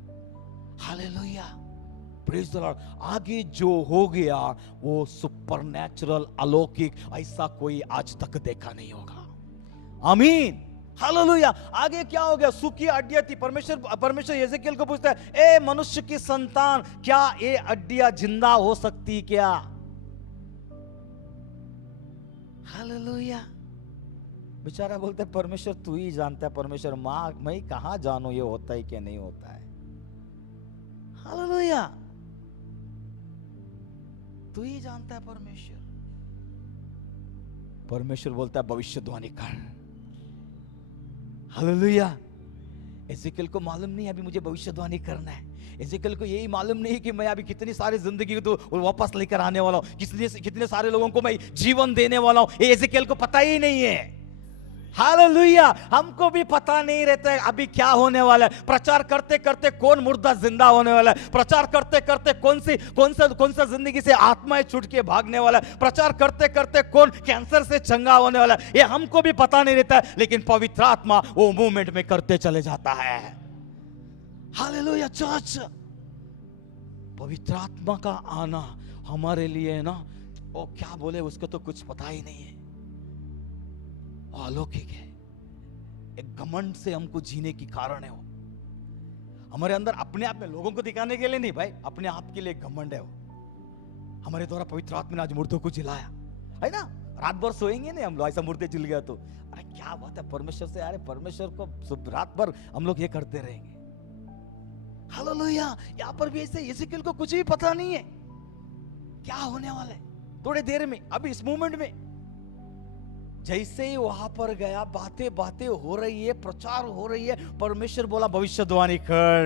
Hallelujah, praise the Lord. आगे जो हो गया वो सुपरनैचुरल, अलौकिक, ऐसा कोई आज तक देखा नहीं होगा। आमीन, हालेलुया। आगे क्या हो गया, सूखी हड्डियां थी। परमेश्वर इज़ेकियल को पूछता है, ए मनुष्य की संतान, क्या ये हड्डियां जिंदा हो सकती क्या? हालेलुया। बेचारा बोलता है, परमेश्वर तू ही जानता है। परमेश्वर, मैं कहां जानू ये होता है क्या नहीं होता है। हालेलुया, तू ही जानता है परमेश्वर। परमेश्वर बोलता है भविष्यवाणी कर। हालेलुया। इज़ेकियल को मालूम नहीं अभी मुझे भविष्यवाणी करना है। इज़ेकियल को यही मालूम नहीं कि मैं अभी कितनी सारी जिंदगी तो वापस लेकर आने वाला हूं, कितने सारे लोगों को मैं जीवन देने वाला हूं, ये इज़ेकियल को पता ही नहीं है। हालेलुया। हमको भी पता नहीं रहता है अभी क्या होने वाला है। प्रचार करते करते कौन मुर्दा जिंदा होने वाला है, प्रचार करते करते कौन सा जिंदगी से आत्माएं छूट के भागने वाला है, प्रचार करते करते कौन कैंसर से चंगा होने वाला है, ये हमको भी पता नहीं रहता है। लेकिन पवित्र आत्मा वो मूवमेंट में करते चले जाता है। हालेलुया चर्च, पवित्र आत्मा का आना हमारे लिए ना, वो क्या बोले उसको तो कुछ पता ही नहीं है, अलौकिक है। एक घमंड से हमको जीने की कारण है वो हमारे अंदर, अपने आप में लोगों को दिखाने के लिए नहीं भाई, अपने आप के लिए घमंड है वो। हमारे द्वारा पवित्र आत्मा ने आज मुर्दों को जिलाया है ना। रात भर सोएंगे नहीं हम लोग, ऐसा मुर्दे जिल गया तो अरे क्या बात है, परमेश्वर से, अरे परमेश्वर को रात भर हम लोग ये करते रहेंगे। हालेलुया। यहाँ पर भी ऐसे इज़ेकियल को कुछ भी पता नहीं है क्या होने वाला है थोड़े देर में, अभी इस मोमेंट में। जैसे ही वहां पर गया, बातें हो रही है, प्रचार हो रही है, परमेश्वर बोला भविष्यवाणी कर।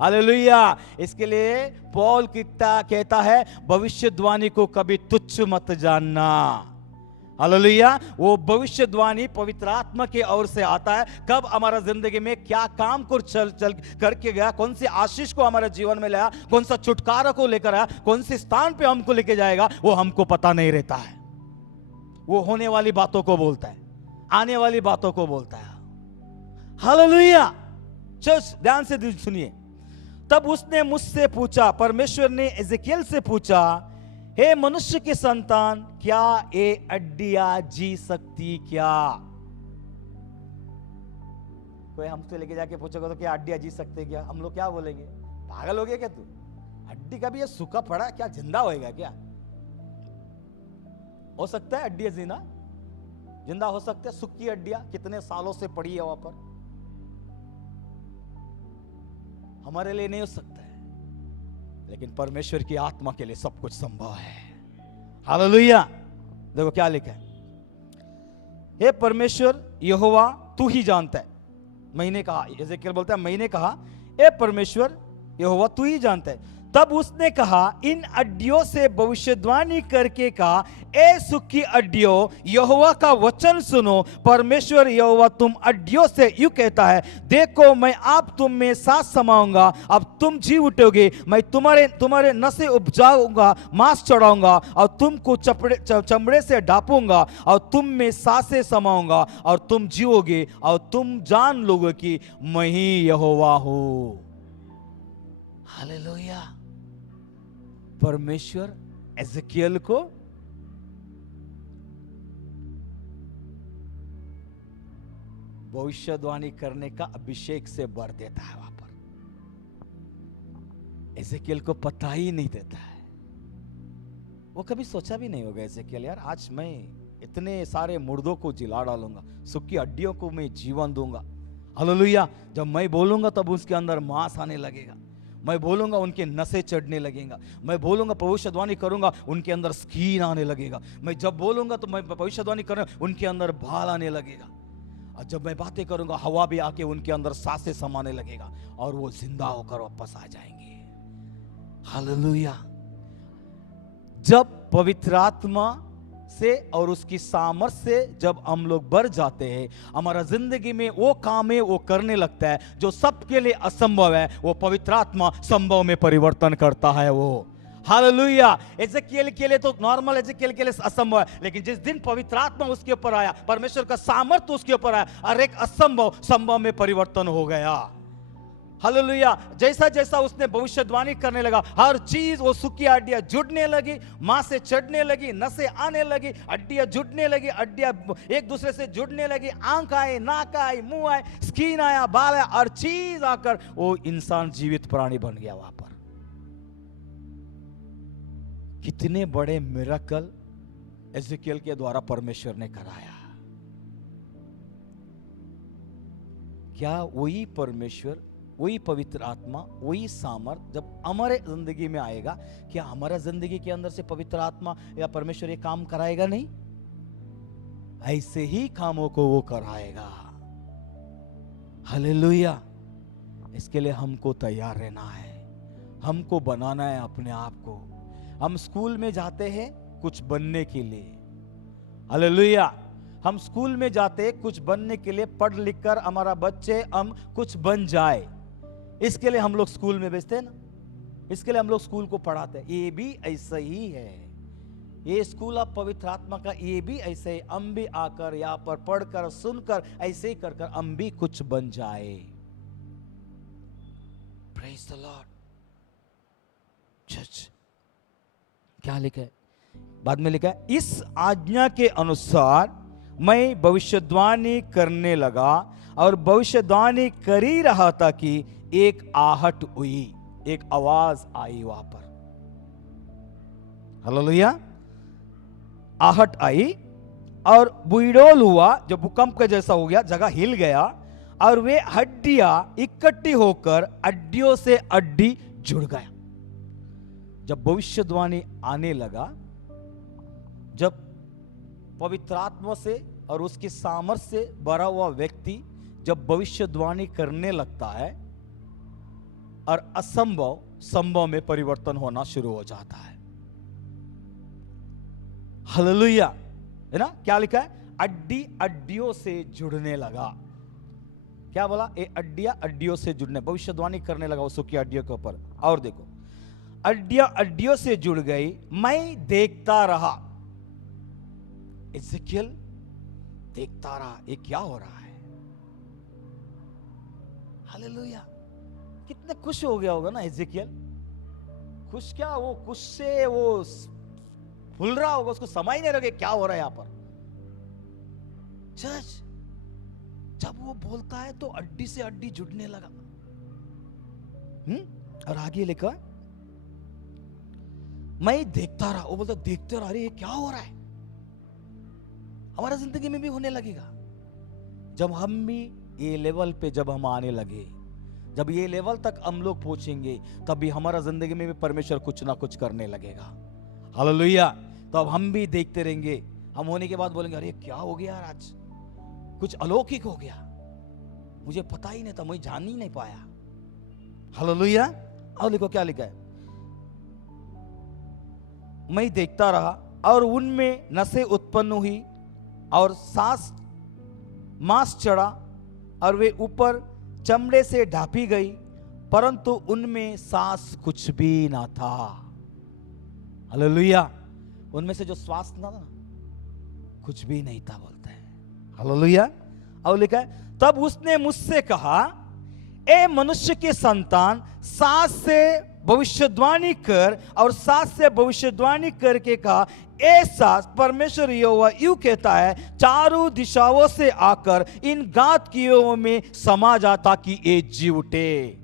हालेलुया। इसके लिए पौल कहता है भविष्यवाणी को कभी तुच्छ मत जानना। हालेलुया। वो भविष्यवाणी पवित्र आत्मा की ओर से आता है। कब हमारा जिंदगी में क्या काम को चल करके गया, कौन सी आशीष को हमारे जीवन में लाया, कौन सा छुटकारा को लेकर आया, कौन से स्थान पे हमको लेके जाएगा, वो हमको पता नहीं रहता है। वो होने वाली बातों को बोलता है, आने वाली बातों को बोलता है। हालेलुया। चर्च ध्यान से सुनिए। तब उसने मुझसे पूछा, परमेश्वर ने इज़ेकियल से पूछा, हे मनुष्य की संतान, क्या ये हड्डियां जी सकती क्या? कोई हमसे लेके जाके पूछेगा तो क्या हड्डियां जी सकते क्या, हम लोग क्या बोलेंगे, पागल हो गया क्या तू? हड्डी का भी ये सूखा पड़ा क्या जिंदा होएगा क्या? हो सकता है हड्डियां जीना, जिंदा हो सकते हैं। सूखी हड्डियां कितने सालों से पड़ी है वहां पर, हमारे लिए नहीं हो सकता है, लेकिन परमेश्वर की आत्मा के लिए सब कुछ संभव है। हालेलुया। देखो क्या लिखा है, हे परमेश्वर यहोवा तू ही जानता है। मैंने कहा, इज़ेकियल बोलता है मैंने कहा, हे परमेश्वर यहोवा तू ही जानता है। तब उसने कहा, इन हड्डियों से भविष्यवाणी करके कहा, ए सूखी हड्डियों, यहोवा का वचन सुनो। परमेश्वर यहोवा तुम हड्डियों से यूं कहता है, देखो मैं आप तुम में सांस समाऊंगा, अब तुम जी उठोगे, मैं तुम्हारे नसें उपजाऊंगा, मांस चढ़ाऊंगा और तुमको चमड़े से ढापूंगा और तुम में सांसें समाऊंगा और तुम जीओगे और तुम जान लोगे कि मैं ही यहोवा हूं। हालेलुया। परमेश्वर इज़ेकियल को भविष्यवाणी करने का अभिषेक से भर देता है वहां पर। एजेकियल को पता ही नहीं देता है। वो कभी सोचा भी नहीं होगा एजेकियल, यार आज मैं इतने सारे मुर्दों को जिला डालूंगा, सूखी हड्डियों को मैं जीवन दूंगा। हालेलुया। जब मैं बोलूंगा तब उसके अंदर मांस आने लगेगा, मैं बोलूंगा उनके नसें चढ़ने लगेंगे, मैं बोलूंगा भविष्यवाणी करूंगा उनके अंदर स्किन आने लगेगा, मैं जब बोलूंगा तो मैं भविष्यवाणी करूंगा उनके अंदर बाल आने लगेगा, और जब मैं बातें करूंगा हवा भी आके उनके अंदर सांसें समाने लगेगा और वो जिंदा होकर वापस आ जाएंगे। हालेलुया। जब पवित्र आत्मा से और उसकी सामर्थ से जब हम लोग बढ़ जाते हैं, हमारा जिंदगी में वो काम है वो करने लगता है जो सबके लिए असंभव है, वो पवित्र आत्मा संभव में परिवर्तन करता है। वो हालेलुया। एजेकियल के लिए तो नॉर्मल एजेकियल के लिए असंभव है, लेकिन जिस दिन पवित्र आत्मा उसके ऊपर आया, परमेश्वर का सामर्थ्य उसके ऊपर आया और एक असंभव संभव में परिवर्तन हो गया। हालेलुया। जैसा जैसा उसने भविष्यवाणी करने लगा, हर चीज वो सूखी हड्डियां जुड़ने लगी, मां से चढ़ने लगी, नसें आने लगी, हड्डियां जुड़ने लगी, हड्डियां एक दूसरे से जुड़ने लगी, आंख आए, नाक आई, मुंह आए, स्किन आया, बाल आया, हर चीज आकर वो इंसान जीवित प्राणी बन गया। वहां पर कितने बड़े मिरेकल एजेकियल के द्वारा परमेश्वर ने कराया। क्या वही परमेश्वर, वही पवित्र आत्मा, वही सामर्थ जब हमारे जिंदगी में आएगा, क्या हमारा जिंदगी के अंदर से पवित्र आत्मा या परमेश्वर ये काम कराएगा? नहीं, ऐसे ही कामों को वो कराएगा। हालेलुया। इसके लिए हमको तैयार रहना है, हमको बनाना है अपने आप को। हम स्कूल में जाते हैं कुछ बनने के लिए। हालेलुया। हम स्कूल में जाते हैं कुछ बनने के लिए, पढ़ लिख कर हमारा बच्चे हम कुछ बन जाए, इसके लिए हम लोग स्कूल में भेजते हैं ना, इसके लिए हम लोग स्कूल को पढ़ाते हैं। ये भी ऐसा ही है, ये स्कूल ऑफ पवित्र आत्मा का ये भी ऐसे ही, हम भी आकर यहाँ पर पढ़कर सुनकर ऐसे ही कर हम भी कुछ बन जाए। Praise the Lord. चर्च क्या लिखा है? बाद में लिखा है, इस आज्ञा के अनुसार मैं भविष्यवाणी करने लगा और भविष्यवाणी कर ही रहा था कि एक आहट हुई, एक आवाज आई वहां पर। हालेलुया। आहट आई और बुईडोल हुआ, जो भूकंप का जैसा हो गया, जगह हिल गया और वे हड्डियां इकट्ठी होकर हड्डियों से हड्डी जुड़ गया। जब भविष्यवाणी आने लगा, जब पवित्र आत्मा से और उसकी सामर्थ्य से भरा हुआ व्यक्ति जब भविष्यवाणी करने लगता है और असंभव संभव में परिवर्तन होना शुरू हो जाता है। हालेलुया। है ना? क्या लिखा है? हड्डी हड्डियों से जुड़ने लगा। क्या बोला? ये हड्डियां हड्डियों से जुड़ने, भविष्यवाणी करने लगा उस सूखी हड्डियों के ऊपर। और देखो, हड्डियां हड्डियों से जुड़ गई, मैं देखता रहा। एजेकियल देखता रहा, ये क्या हो रहा है। हालेलुया। कितने खुश हो गया होगा ना एजेकियल। खुश क्या, वो खुश से वो फूल रहा होगा, उसको समझ नहीं लगे क्या हो रहा है यहां पर। चर्च जब वो बोलता है तो हड्डी से हड्डी जुड़ने लगा। और आगे लिखा, मैं देखता रहा। वो बोलता देखते रहा, अरे ये क्या हो रहा है। हमारा जिंदगी में भी होने लगेगा जब हम भी ये लेवल पे जब हम आने लगे, जब ये लेवल तक हम लोग पहुंचेंगे, तब भी हमारा जिंदगी में भी परमेश्वर कुछ ना कुछ करने लगेगा। हालेलुया। तो अब हम भी देखते रहेंगे, हम होने के बाद बोलेंगे अरे क्या हो गया यार, आज कुछ अलौकिक हो गया, मुझे पता ही नहीं था, मुझे जान ही नहीं पाया। हालेलुया। और देखो क्या लिखा है, मैं देखता रहा और उनमें नसें उत्पन्न हुई और सांस मांस चढ़ा और वे ऊपर चमड़े से ढांपी गई, परंतु उनमें सांस कुछ भी ना था। हालेलुया। उनमें से जो श्वास ना था, कुछ भी नहीं था बोलते हैं। हालेलुया। और लिखा है, तब उसने मुझसे कहा, ए मनुष्य के संतान, सांस से भविष्यवाणी कर। और सांस से भविष्यवाणी करके कहा, ए सांस, परमेश्वर यहोवा यूं कहता है, चारों दिशाओं से आकर इन गांठ कीओं में समा जा ताकि ये जी उठे।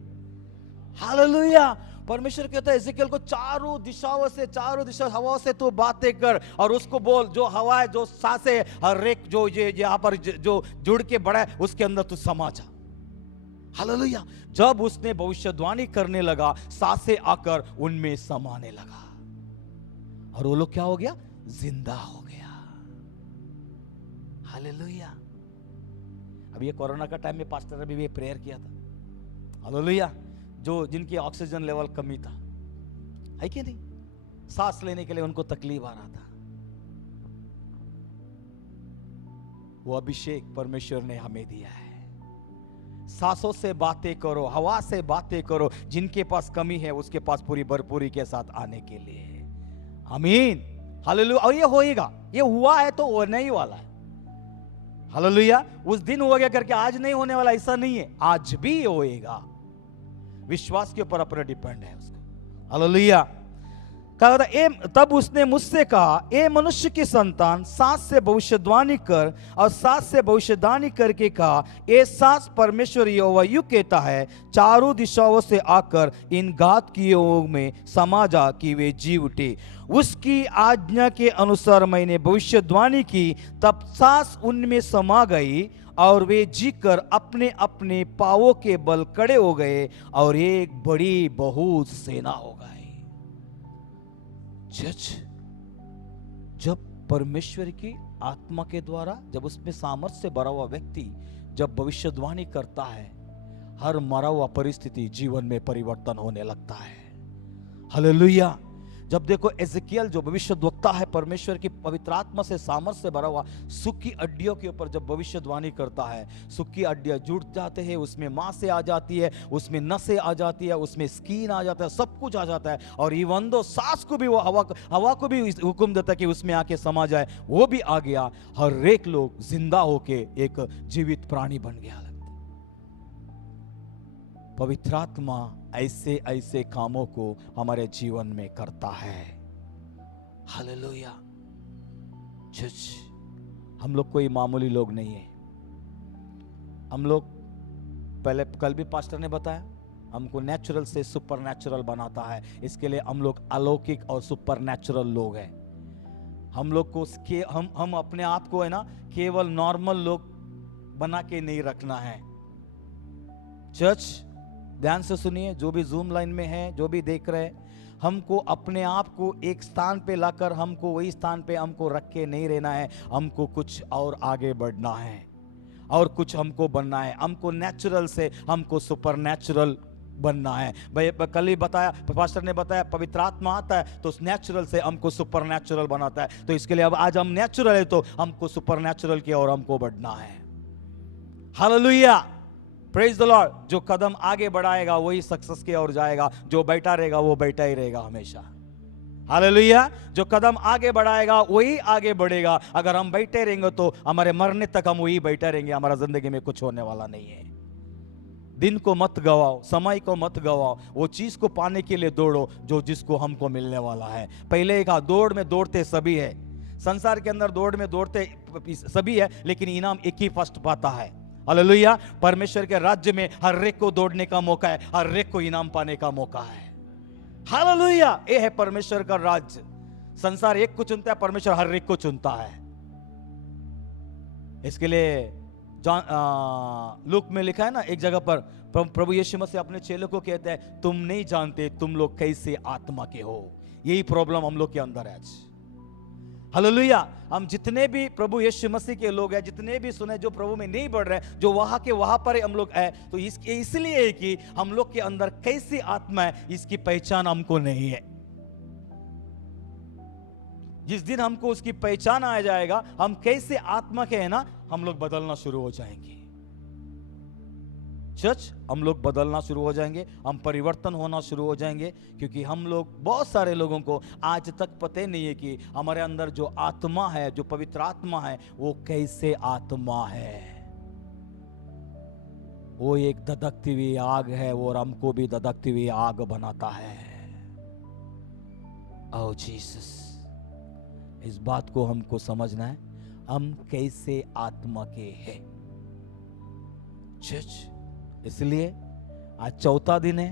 हालेलुया। परमेश्वर कहता है एजेकियल को चारों दिशाओं से, चारों दिशा हवाओं से तू बातें कर और उसको बोल, जो हवा है, जो सांसें, हर एक जो ये यहाँ पर जो जुड़ के बड़ा है उसके अंदर तू समा जा। हालेलुया। जब उसने भविष्यवाणी करने लगा, सांसें आकर उनमें समाने लगा और वो लोग क्या हो गया? जिंदा हो गया। हालेलुया। अब ये कोरोना का टाइम में पास्टर अभी भी प्रेयर किया था। हालेलुया। जो जिनकी ऑक्सीजन लेवल कमी था, है कि नहीं, सांस लेने के लिए उनको तकलीफ आ रहा था, वो अभिषेक परमेश्वर ने हमें दिया है। सांसों से बातें करो, हवा से बातें करो, जिनके पास कमी है उसके पास पूरी भरपूरी के साथ आने के लिए। आमीन। हालेलुया। और ये होएगा, ये हुआ है तो होने ही वाला है। हालेलुया। उस दिन हो गया करके आज नहीं होने वाला, ऐसा नहीं है, आज भी होएगा। विश्वास के ऊपर अपना डिपेंड है उसको। हालेलुया। तब उसने मुझसे कहा, ए मनुष्य की संतान, सांस से भविष्यवाणी कर। और सांस से भविष्यवाणी करके कहा, ए सांस, परमेश्वर यहोवा यूं कहता है, चारों दिशाओं से आकर इन घातकियों में समा जा कि वे जी उठे। उसकी आज्ञा के अनुसार मैंने भविष्यवाणी की, तब सांस उनमें समा गई और वे जीकर अपने अपने पांवों के बल खड़े हो गए और एक बड़ी बहुत सेना हो गई। जब परमेश्वर की आत्मा के द्वारा, जब उसमें सामर्थ्य से भरा हुआ व्यक्ति जब भविष्यवाणी करता है, हर मरा हुआ परिस्थिति जीवन में परिवर्तन होने लगता है। हालेलुया। जब देखो एजेकियल जो भविष्यद्वक्ता है, परमेश्वर की पवित्र आत्मा से सामर्थ्य से भरा हुआ, सूखी हड्डियों के ऊपर जब भविष्यवाणी करता है, सूखी हड्डियां जुड़ जाते हैं, उसमें मांसें आ जाती है, उसमें नसें आ जाती है, उसमें स्किन आ जाता है, सब कुछ आ जाता है। और इवन दो सांस को भी वो हवा को भी हुक्म देता है कि उसमें आके समा जाए, वो भी आ गया। हर एक लोग जिंदा होके एक जीवित प्राणी बन गया। पवित्र आत्मा ऐसे ऐसे कामों को हमारे जीवन में करता है। हालेलुया। हम लोग कोई मामूली लोग नहीं है। हम लोग पहले कल भी पास्टर ने बताया, हमको नेचुरल से सुपर नेचुरल बनाता है। इसके लिए हम लोग अलौकिक और सुपर नेचुरल लोग हैं। हम लोग को हम अपने आप को है ना केवल नॉर्मल लोग बना के नहीं रखना है। चर्च ध्यान से सुनिए, जो भी जूम लाइन में है, जो भी देख रहे हैं, हमको अपने आप को एक स्थान पे लाकर हमको वही स्थान पे हमको रख के नहीं रहना है। हमको कुछ और आगे बढ़ना है और कुछ हमको बनना है। हमको नेचुरल से हमको सुपर नेचुरल बनना है। भाई कल ही बताया, पास्टर ने बताया, पवित्र आत्मा आता है तो नेचुरल से हमको सुपर नेचुरल बनाता है। तो इसके लिए अब आज हम नेचुरल है तो हमको सुपर नेचुरल की ओर हमको बढ़ना है। हालेलुया। Praise the Lord. जो कदम आगे बढ़ाएगा वही सक्सेस की ओर जाएगा, जो बैठा रहेगा वो बैठा ही रहेगा हमेशा। हालेलुया। जो कदम आगे बढ़ाएगा वही आगे बढ़ेगा। अगर हम बैठे रहेंगे तो हमारे मरने तक हम वही बैठे रहेंगे। हमारा जिंदगी में कुछ होने वाला नहीं है। दिन को मत गवाओ, समय को मत गवाओ, वो चीज को पाने के लिए दौड़ो जो जिसको हमको मिलने वाला है। पहले कहा, दौड़ में दौड़ते सभी है, संसार के अंदर दौड़ में दौड़ते सभी है, लेकिन इनाम एक ही फर्स्ट पाता है। हालेलुया। परमेश्वर के राज्य में हर एक को दौड़ने का मौका है, हर एक को इनाम पाने का मौका है। हालेलुया। ये है परमेश्वर का राज्य। संसार एक को चुनता है, परमेश्वर हर एक को चुनता है। इसके लिए लूक में लिखा है ना, एक जगह पर प्रभु यीशु मसीह अपने चेलों को कहते हैं, तुम नहीं जानते तुम लोग कैसे आत्मा के हो। यही प्रॉब्लम हम लोग के अंदर है आज। हालेलुया। हम जितने भी प्रभु यीशु मसीह के लोग हैं, जितने भी सुने जो प्रभु में नहीं बढ़ रहे, जो वहां के वहां पर हम लोग है, तो इसलिए है कि हम लोग के अंदर कैसी आत्मा है इसकी पहचान हमको नहीं है। जिस दिन हमको उसकी पहचान आ जाएगा, हम कैसे आत्मा के है ना, हम लोग बदलना शुरू हो जाएंगे। चर्च, हम लोग बदलना शुरू हो जाएंगे, हम परिवर्तन होना शुरू हो जाएंगे। क्योंकि हम लोग, बहुत सारे लोगों को आज तक पता नहीं है कि हमारे अंदर जो आत्मा है, जो पवित्र आत्मा है, वो कैसे आत्मा है। वो एक धधकती हुई आग है और हमको भी धधकती हुई आग बनाता है। ओह जीसस, इस बात को हमको समझना है, हम कैसे आत्मा के हैं। चर्च, इसलिए आज चौथा दिन है।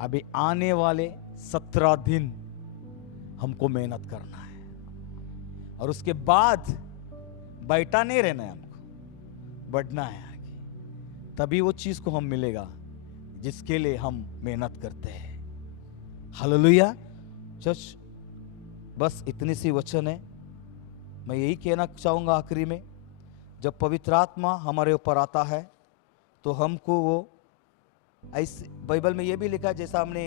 अभी आने वाले 17 दिन हमको मेहनत करना है, और उसके बाद बैठा नहीं रहना है, हमको बढ़ना है आगे। तभी वो चीज को हम मिलेगा जिसके लिए हम मेहनत करते हैं। हालेलुया। चर्च, बस इतनी सी वचन है। मैं यही कहना चाहूंगा आखिरी में, जब पवित्र आत्मा हमारे ऊपर आता है तो हमको वो ऐसे, बाइबल में ये भी लिखा है, जैसा हमने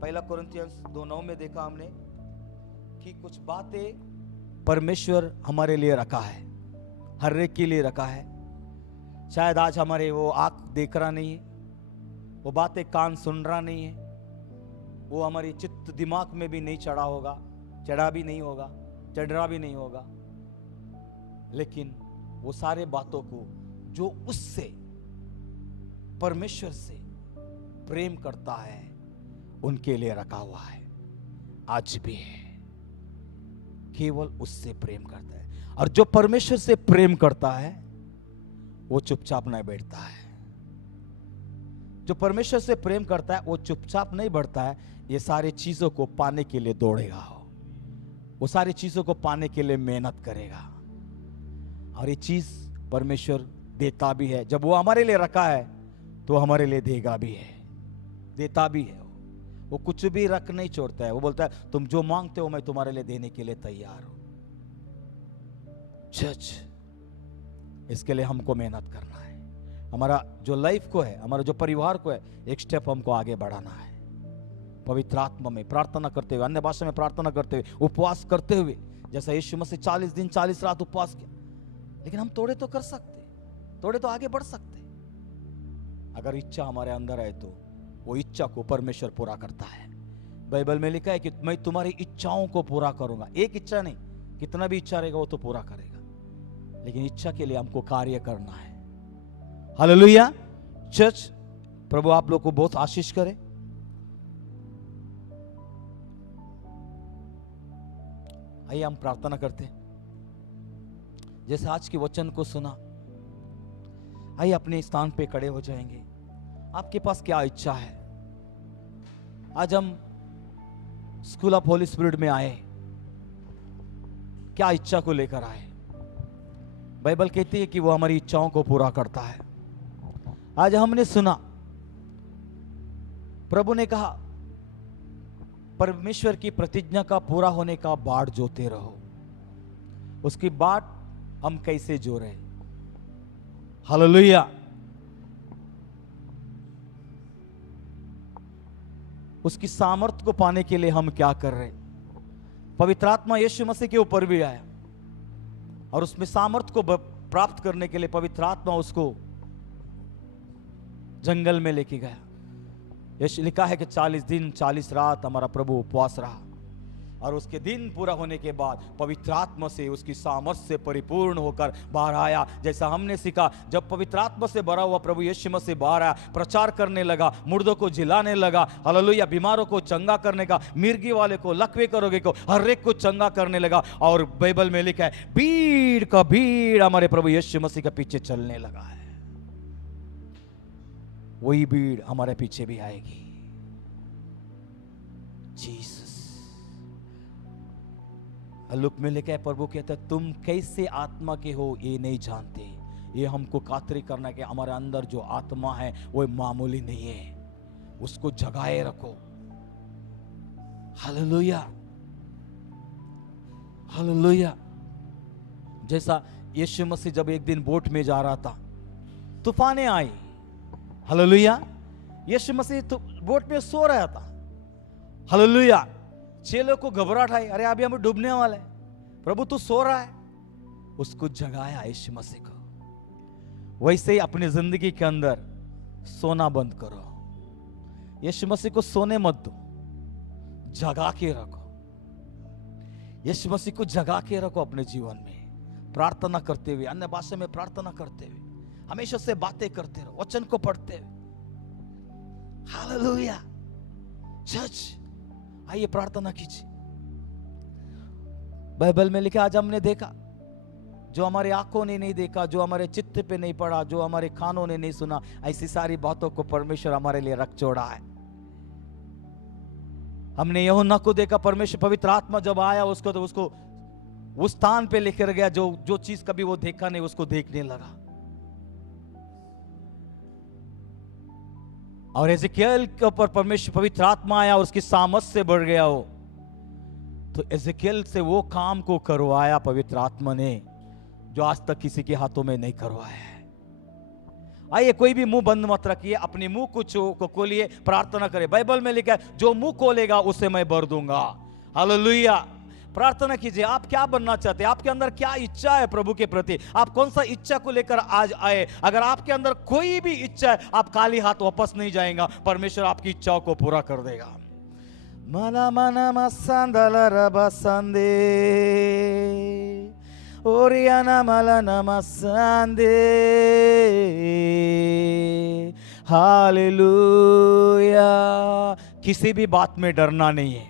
1 कोरिन्थियंस 2:9 में देखा हमने, कि कुछ बातें परमेश्वर हमारे लिए रखा है, हर एक के लिए रखा है। शायद आज हमारे वो आंख देख रहा नहीं है, वो बातें कान सुन रहा नहीं है, वो हमारी चित्त दिमाग में भी नहीं चढ़ा होगा, चढ़ा भी नहीं होगा, चढ़ रहा भी नहीं होगा, लेकिन वो सारे बातों को जो उससे, परमेश्वर से प्रेम करता है, उनके लिए रखा हुआ है। आज भी है, केवल उससे प्रेम करता है। और जो परमेश्वर से प्रेम करता है वो चुपचाप नहीं बैठता है। जो परमेश्वर से प्रेम करता है वो चुपचाप नहीं बढ़ता है, ये सारी चीजों को पाने के लिए दौड़ेगा, वो सारी चीजों को पाने के लिए मेहनत करेगा। और ये चीज परमेश्वर देता भी है। जब वो हमारे लिए रखा है तो हमारे लिए देगा भी है, देता भी है। वो कुछ भी रख नहीं छोड़ता है। वो बोलता है तुम जो मांगते हो मैं तुम्हारे लिए देने के लिए तैयार हूं। चर्च, इसके लिए हमको मेहनत करना है। हमारा जो लाइफ को है, हमारा जो परिवार को है, एक स्टेप हमको आगे बढ़ाना है। पवित्र आत्मा में प्रार्थना करते हुए, अन्य भाषा में प्रार्थना करते हुए, उपवास करते हुए, जैसा यीशु मसीह 40 दिन 40 रात उपवास किया। लेकिन हम थोड़े तो कर सकते, थोड़े तो आगे बढ़ सकते। अगर इच्छा हमारे अंदर है तो वो इच्छा को परमेश्वर पूरा करता है। बाइबल में लिखा है कि मैं तुम्हारी इच्छाओं को पूरा करूंगा। एक इच्छा नहीं, कितना भी इच्छा रहेगा वो तो पूरा करेगा, लेकिन इच्छा के लिए हमको कार्य करना है। हालेलुया। चर्च, प्रभु आप लोग को बहुत आशीष करे। आइए हम प्रार्थना करते हैं। जैसे आज के वचन को सुना, आइए अपने स्थान पे खड़े हो जाएंगे। आपके पास क्या इच्छा है? आज हम स्कूल ऑफ होली स्पिरिट में आए, क्या इच्छा को लेकर आए? बाइबल कहती है कि वो हमारी इच्छाओं को पूरा करता है। आज हमने सुना, प्रभु ने कहा परमेश्वर की प्रतिज्ञा का पूरा होने का बाट जोते रहो। उसकी बाट हम कैसे जो रहे? हालेलुया। उसकी सामर्थ को पाने के लिए हम क्या कर रहे? पवित्र आत्मा यीशु मसीह के ऊपर भी आया और उसमें सामर्थ को प्राप्त करने के लिए पवित्र आत्मा उसको जंगल में लेके गया। यीशु लिखा है कि 40 दिन 40 रात हमारा प्रभु उपवास रहा, और उसके दिन पूरा होने के बाद पवित्र आत्मा से उसकी सामर्थ से परिपूर्ण होकर बाहर आया। जैसा हमने सीखा, जब पवित्र आत्मा से भरा हुआ प्रभु यीशु मसीह बाहर आया, प्रचार करने लगा, मुर्दों को जिलाने लगा, हालेलुया, बीमारों को चंगा करने का, मिर्गी वाले को, लकवे के रोगी को, हर एक को चंगा करने लगा। और बाइबल में लिखा है भीड़ का भीड़ हमारे प्रभु यीशु मसीह के पीछे चलने लगा है। वही भीड़ हमारे पीछे भी आएगी। जीसस। लुक में लिखा है, प्रभु कहता है तुम कैसे आत्मा के हो ये नहीं जानते। ये हमको खातरी करना कि हमारे अंदर जो आत्मा है वो मामूली नहीं है, उसको जगाए रखो। Hallelujah, hallelujah. जैसा यीशु मसीह जब एक दिन बोट में जा रहा था, तूफानें आई। हालेलुया। यीशु मसीह तो बोट में सो रहा था। हालेलुया। चेलों को घबराहट आई, अरे अभी हम डूबने वाले हैं, प्रभु तू सो रहा है। उसको जगाया यीशु मसीह को। वैसे ही अपनी जिंदगी के अंदर सोना बंद करो। यीशु मसीह को सोने मत दो, जगा के रखो। यीशु मसीह को जगा के रखो अपने जीवन में, प्रार्थना करते हुए, अन्य भाषा में प्रार्थना करते हुए, हमेशा से बातें करते रहो, वचन को पढ़ते हुए। हालेलुया। चर्च, आइए प्रार्थना कीजिए। बाइबल में लिखा, आज हमने देखा जो हमारे आंखों ने नहीं देखा, जो हमारे चित्त पे नहीं पड़ा, जो हमारे कानों ने नहीं सुना, ऐसी सारी बातों को परमेश्वर हमारे लिए रख छोड़ा है। हमने यूहन्ना को देखा, परमेश्वर पवित्र आत्मा जब आया उसको, तो उसको उस स्थान पे लेकर गया जो चीज कभी वो देखा नहीं, उसको देखने लगा। और एजेकियल के ऊपर परमेश्वर पवित्र आत्मा आया और उसकी सामर्थ से बढ़ गया वो। तो एजेकियल से वो काम को करवाया पवित्र आत्मा ने जो आज तक किसी के हाथों में नहीं करवाया है। आइए, कोई भी मुंह बंद मत रखिए, अपने मुंह को खोलिए, प्रार्थना करें। बाइबल में लिखा है, जो मुंह खोलेगा उसे मैं भर दूंगा। हालेलुया। प्रार्थना कीजिए, आप क्या बनना चाहते हैं, आपके अंदर क्या इच्छा है प्रभु के प्रति, आप कौन सा इच्छा को लेकर आज आए। अगर आपके अंदर कोई भी इच्छा है, आप खाली हाथ वापस नहीं जाएगा, परमेश्वर आपकी इच्छाओं को पूरा कर देगा। मना मना मसंदला रबा संदे ओरियाना मलाना मसंदे। हालेलुया। किसी भी बात में डरना नहीं है,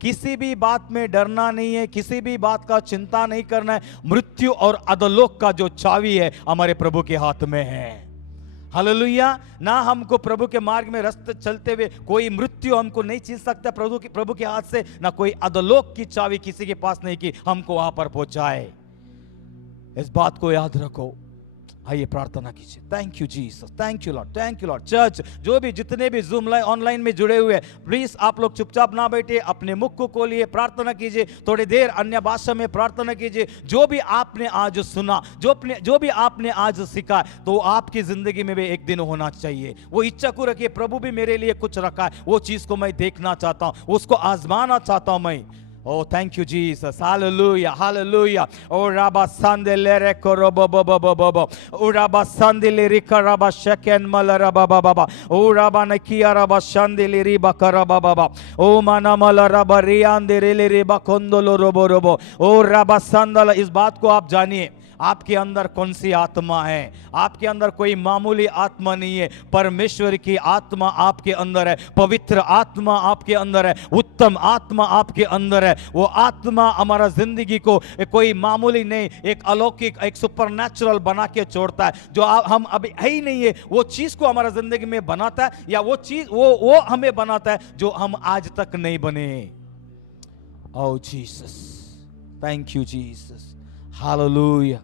किसी भी बात में डरना नहीं है, किसी भी बात का चिंता नहीं करना है। मृत्यु और अधोलोक का जो चाबी है हमारे प्रभु के हाथ में है। हालेलुया। ना हमको प्रभु के मार्ग में रास्ते चलते हुए कोई मृत्यु हमको नहीं छीन सकता प्रभु के हाथ से, ना कोई अधोलोक की चाबी किसी के पास नहीं कि हमको वहां पर पहुंचाए। इस बात को याद रखो। आइए प्रार्थना कीजिए। Thank you Jesus, thank you Lord, thank you Lord. Church जो भी जितने भी जूम ऑनलाइन में जुड़े हुए, प्लीज आप लोग चुपचाप ना बैठिए, अपने मुख को खोलिए, प्रार्थना कीजिए। थोड़ी देर अन्य भाषा में प्रार्थना कीजिए। जो भी आपने आज सुना, जो भी आपने आज सीखा, तो आपकी जिंदगी में भी एक दिन होना चाहिए। वो इच्छा को रखिए, प्रभु भी मेरे लिए कुछ रखा है, वो चीज को मैं देखना चाहता हूं, उसको आजमाना चाहता हूं मैं। Oh, thank you, Jesus. Hallelujah, hallelujah. Oh, Rabba Sandele Reko Robo Bobo Bobo. Oh, Rabba Sandele Rika Rabba Sheken Mala Rabba Baba. Oh, Rabba Nakia Rabba Sandele Riba Karaba Baba. Oh, Manamala Rabba Riande Rele Riba Kondolo Robo Robo. Oh, Rabba Sandala, इस बात को आप जानिए, आपके अंदर कौन सी आत्मा है। आपके अंदर कोई मामूली आत्मा नहीं है, परमेश्वर की आत्मा आपके अंदर है, पवित्र आत्मा आपके अंदर है, उत्तम आत्मा आपके अंदर है। वो आत्मा हमारा जिंदगी को कोई मामूली नहीं, एक अलौकिक, एक सुपरनैचुरल बना के छोड़ता है। जो हम अभी है ही नहीं है, वो चीज को हमारा जिंदगी में बनाता है, या वो चीज वो हमें बनाता है जो हम आज तक नहीं बने। Oh Jesus, thank you Jesus, hallelujah.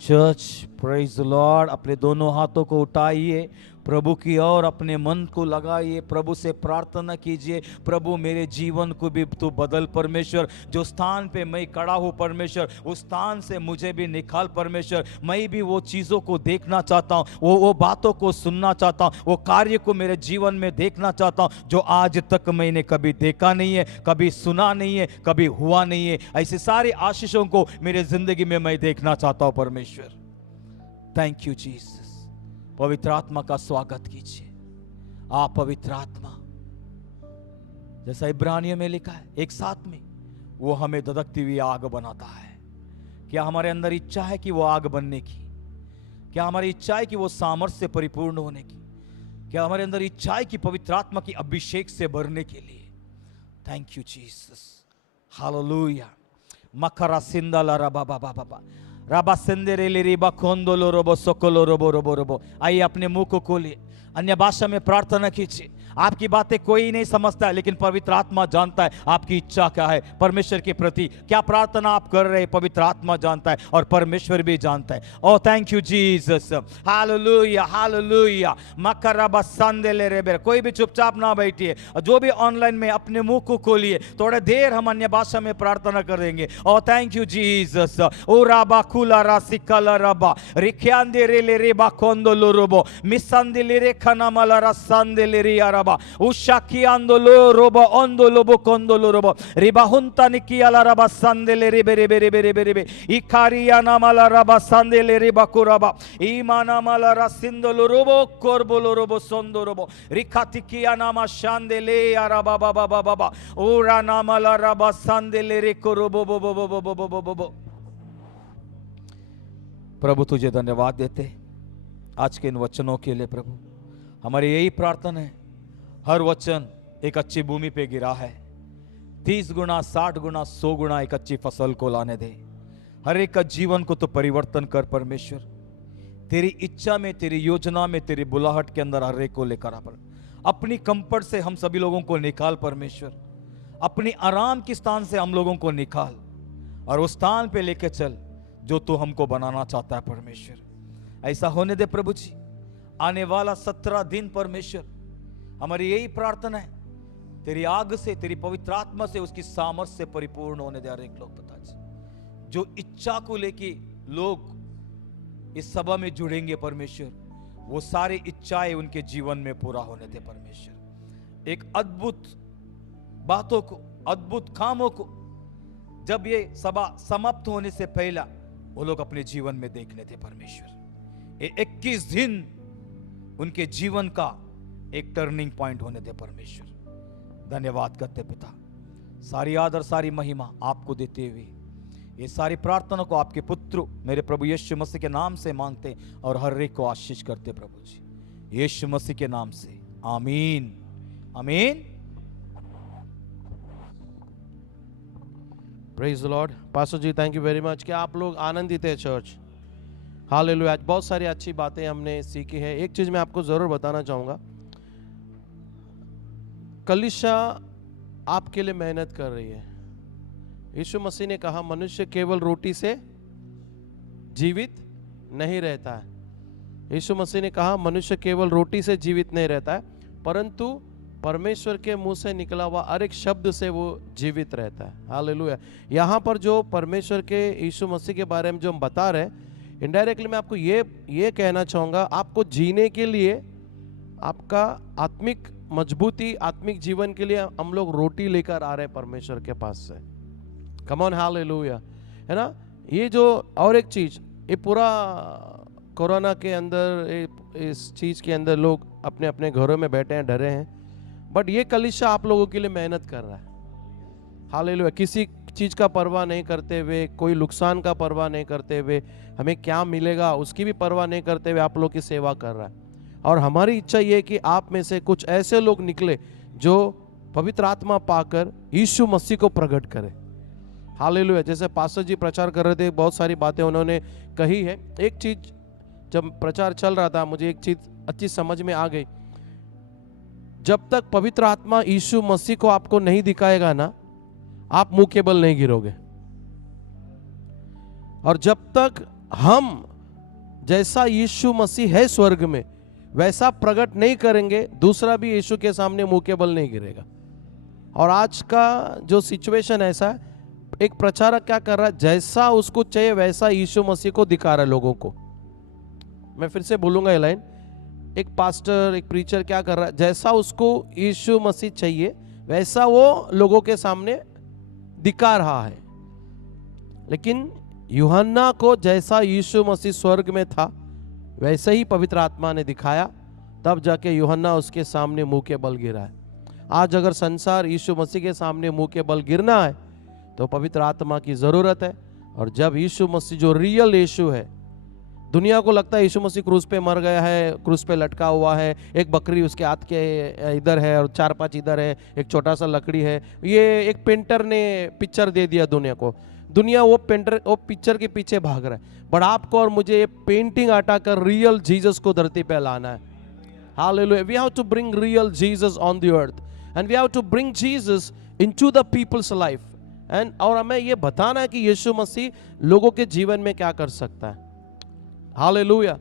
Church, praise the Lord. अपने दोनों हाथों को उठाइए, प्रभु की ओर अपने मन को लगाइए, प्रभु से प्रार्थना कीजिए, प्रभु मेरे जीवन को भी तू बदल परमेश्वर। जो स्थान पे मैं खड़ा हूँ परमेश्वर, उस स्थान से मुझे भी निकाल परमेश्वर। मैं भी वो चीज़ों को देखना चाहता हूँ, वो बातों को सुनना चाहता हूँ, वो कार्य को मेरे जीवन में देखना चाहता हूँ जो आज तक मैंने कभी देखा नहीं है, कभी सुना नहीं है, कभी हुआ नहीं है। ऐसे सारी आशीषों को मेरे जिंदगी में मैं देखना चाहता हूँ परमेश्वर। Thank you Jesus. पवित्र आत्मा का स्वागत कीजिए। आप पवित्र आत्मा, जैसा इब्रानियों में लिखा है, एक साथ में वो हमें धधकती हुई आग बनाता है। क्या हमारे अंदर इच्छा है कि वो आग बनने की? क्या हमारी इच्छा है कि वो सामर्थ्य से परिपूर्ण होने की? क्या हमारे अंदर इच्छा है कि पवित्र आत्मा की अभिषेक से भरने के लिए? Thank you Jesus, hallelujah. मकरा सिंदला रबा बाबा बाबा राबा सेंदेरे रिबा कोंदोलो रोबो सोकोलो रोबो रोबो रोबो। आइए अपने मुंह को खोलिए, अन्य भाषा में प्रार्थना कीजिए। आपकी बातें कोई नहीं समझता है, लेकिन पवित्र आत्मा जानता है आपकी इच्छा क्या है परमेश्वर के प्रति। क्या प्रार्थना आप कर रहे हैं, पवित्र आत्मा जानता है और परमेश्वर भी जानता है। Oh thank you Jesus, hallelujah hallelujah. मकरबा संदेले रेबे। कोई भी चुपचाप ना बैठिए, जो भी ऑनलाइन में अपने मुंह को खोलिए, थोड़ा देर हम अन्य भाषा में प्रार्थना करेंगे। Oh thank you Jesus. ओ राबा कुला रासिकला रबा रिख्यांदे रेले रेबा कोंदोलो रोबो मिसंदिले रे खनामला रसंदिले रे उशाकी आंदोलो रोबो ओंदोलोबो कोंदोलो रोबो रिबा हुंता निकियाला रबा संदेले रिबे रिबे रिबे रिबे रिबे इकारिया नामाला रबा संदेले रिबा कुराबा ईमाना माला रसिंदोलो रोबो कोरबोलो रोबो सोंदो रोबो रिकातिकिया नामा शांदेले आराबा बाबा बाबा बाबा ओरा नामाला रबा संदेले रे कोरोबो बो बो बो बो बो बो बो बो। प्रभु तुझे धन्यवाद देते आज के इन वचनों के लिए। प्रभु हमारी यही प्रार्थना है, हर वचन एक अच्छी भूमि पे गिरा है, 30 गुना 60 गुना 100 गुना एक अच्छी फसल को लाने दे। हर एक का जीवन को तो परिवर्तन कर परमेश्वर। तेरी इच्छा में, तेरी योजना में, तेरी बुलाहट के अंदर हर एक को लेकर आ। अपनी कंफर्ट से हम सभी लोगों को निकाल परमेश्वर, अपनी आराम की स्थान से हम लोगों को निकाल और उस स्थान पे लेके चल जो तू हमको बनाना चाहता है परमेश्वर। ऐसा होने दे प्रभु जी। आने वाला 17 दिन परमेश्वर, हमारी यही प्रार्थना है, तेरी आग से, तेरी पवित्र आत्मा से, उसकी सामर्थ्य से परिपूर्ण होने दे। हर एक लोग बता जी, जो इच्छा को लेके लोग इस सभा में जुड़ेंगे परमेश्वर, वो सारी इच्छाएं उनके जीवन में पूरा होने दे परमेश्वर। एक अद्भुत बातों को, अद्भुत कामों को जब ये सभा समाप्त होने से पहला वो लोग अपने जीवन में देखने थे परमेश्वर। ये 21 दिन उनके जीवन का एक टर्निंग पॉइंट होने दे परमेश्वर। धन्यवाद करते पिता, सारी आदर सारी महिमा आपको देते हुए ये सारी प्रार्थना को आपके पुत्र मेरे प्रभु यीशु मसीह के नाम से मांगते और हर एक को आशीष करते प्रभु जी, यीशु मसीह के नाम से, आमीन आमीन। Praise the Lord. Pastor ji thank you very much. क्या आप लोग आनंदित है चर्च? हालेलुया। आज बहुत सारी अच्छी बातें हमने सीखी है। एक चीज मैं आपको जरूर बताना चाहूंगा, कलीसिया आपके लिए मेहनत कर रही है। यीशु मसीह ने कहा मनुष्य केवल रोटी से जीवित नहीं रहता है। यीशु मसीह ने कहा मनुष्य केवल रोटी से जीवित नहीं रहता है, परंतु परमेश्वर के मुंह से निकला हुआ हर एक शब्द से वो जीवित रहता है। हालेलुया। यहाँ पर जो परमेश्वर के यीशु मसीह के बारे में जो हम बता रहे हैं, इनडायरेक्टली मैं आपको ये कहना चाहूँगा, आपको जीने के लिए, आपका आत्मिक मजबूती, आत्मिक जीवन के लिए हम लोग रोटी लेकर आ रहे हैं परमेश्वर के पास से। कम ऑन, हालेलुया, है ना। ये जो और एक चीज, ये पूरा कोरोना के अंदर, इस चीज के अंदर लोग अपने अपने घरों में बैठे हैं, डरे हैं, बट ये कलीसिया आप लोगों के लिए मेहनत कर रहा है। हालेलुया। किसी चीज का परवाह नहीं करते हुए, कोई नुकसान का परवाह नहीं करते हुए, हमें क्या मिलेगा उसकी भी परवाह नहीं करते हुए आप लोग की सेवा कर रहा है। और हमारी इच्छा ये है कि आप में से कुछ ऐसे लोग निकले जो पवित्र आत्मा पाकर यीशु मसीह को प्रकट करें। हालेलुया। जैसे पास्टर जी प्रचार कर रहे थे, बहुत सारी बातें उन्होंने कही है। एक चीज जब प्रचार चल रहा था, मुझे एक चीज अच्छी समझ में आ गई, जब तक पवित्र आत्मा यीशु मसीह को आपको नहीं दिखाएगा ना, आप मुंह के बल नहीं गिरोगे। और जब तक हम जैसा यीशु मसीह है स्वर्ग में वैसा प्रकट नहीं करेंगे, दूसरा भी यीशु के सामने मुंह के बल नहीं गिरेगा। और आज का जो सिचुएशन ऐसा है, एक प्रचारक क्या कर रहा है, जैसा उसको चाहिए वैसा यीशु मसीह को दिखा रहा है लोगों को। मैं फिर से बोलूंगा ये लाइन, एक पास्टर, एक प्रीचर क्या कर रहा है, जैसा उसको यीशु मसीह चाहिए वैसा वो लोगों के सामने दिखा रहा है। लेकिन यूहन्ना को जैसा यीशु मसीह स्वर्ग में था वैसे ही पवित्र आत्मा ने दिखाया, तब जाके यूहन्ना उसके सामने मुंह के बल गिरा है। आज अगर संसार यीशु मसीह के सामने मुंह के बल गिरना है तो पवित्र आत्मा की जरूरत है। और जब यीशु मसीह जो रियल यीशु है, दुनिया को लगता है यीशु मसीह क्रूस पे मर गया है, क्रूस पे लटका हुआ है, एक बकरी उसके हाथ के इधर है और 4-5 इधर है, एक छोटा सा लकड़ी है, ये एक पेंटर ने पिक्चर दे दिया दुनिया को। दुनिया वो पिक्चर के पीछे भाग रहा है, बट आपको और मुझे ये पेंटिंग हटाकर रियल जीसस को धरती पे लाना है। Hallelujah. We have to bring real Jesus on the earth and we have to bring Jesus into the people's life. And और हमें ये बताना है कि यीशु मसीह लोगों के जीवन में क्या कर सकता है। हालेलुया।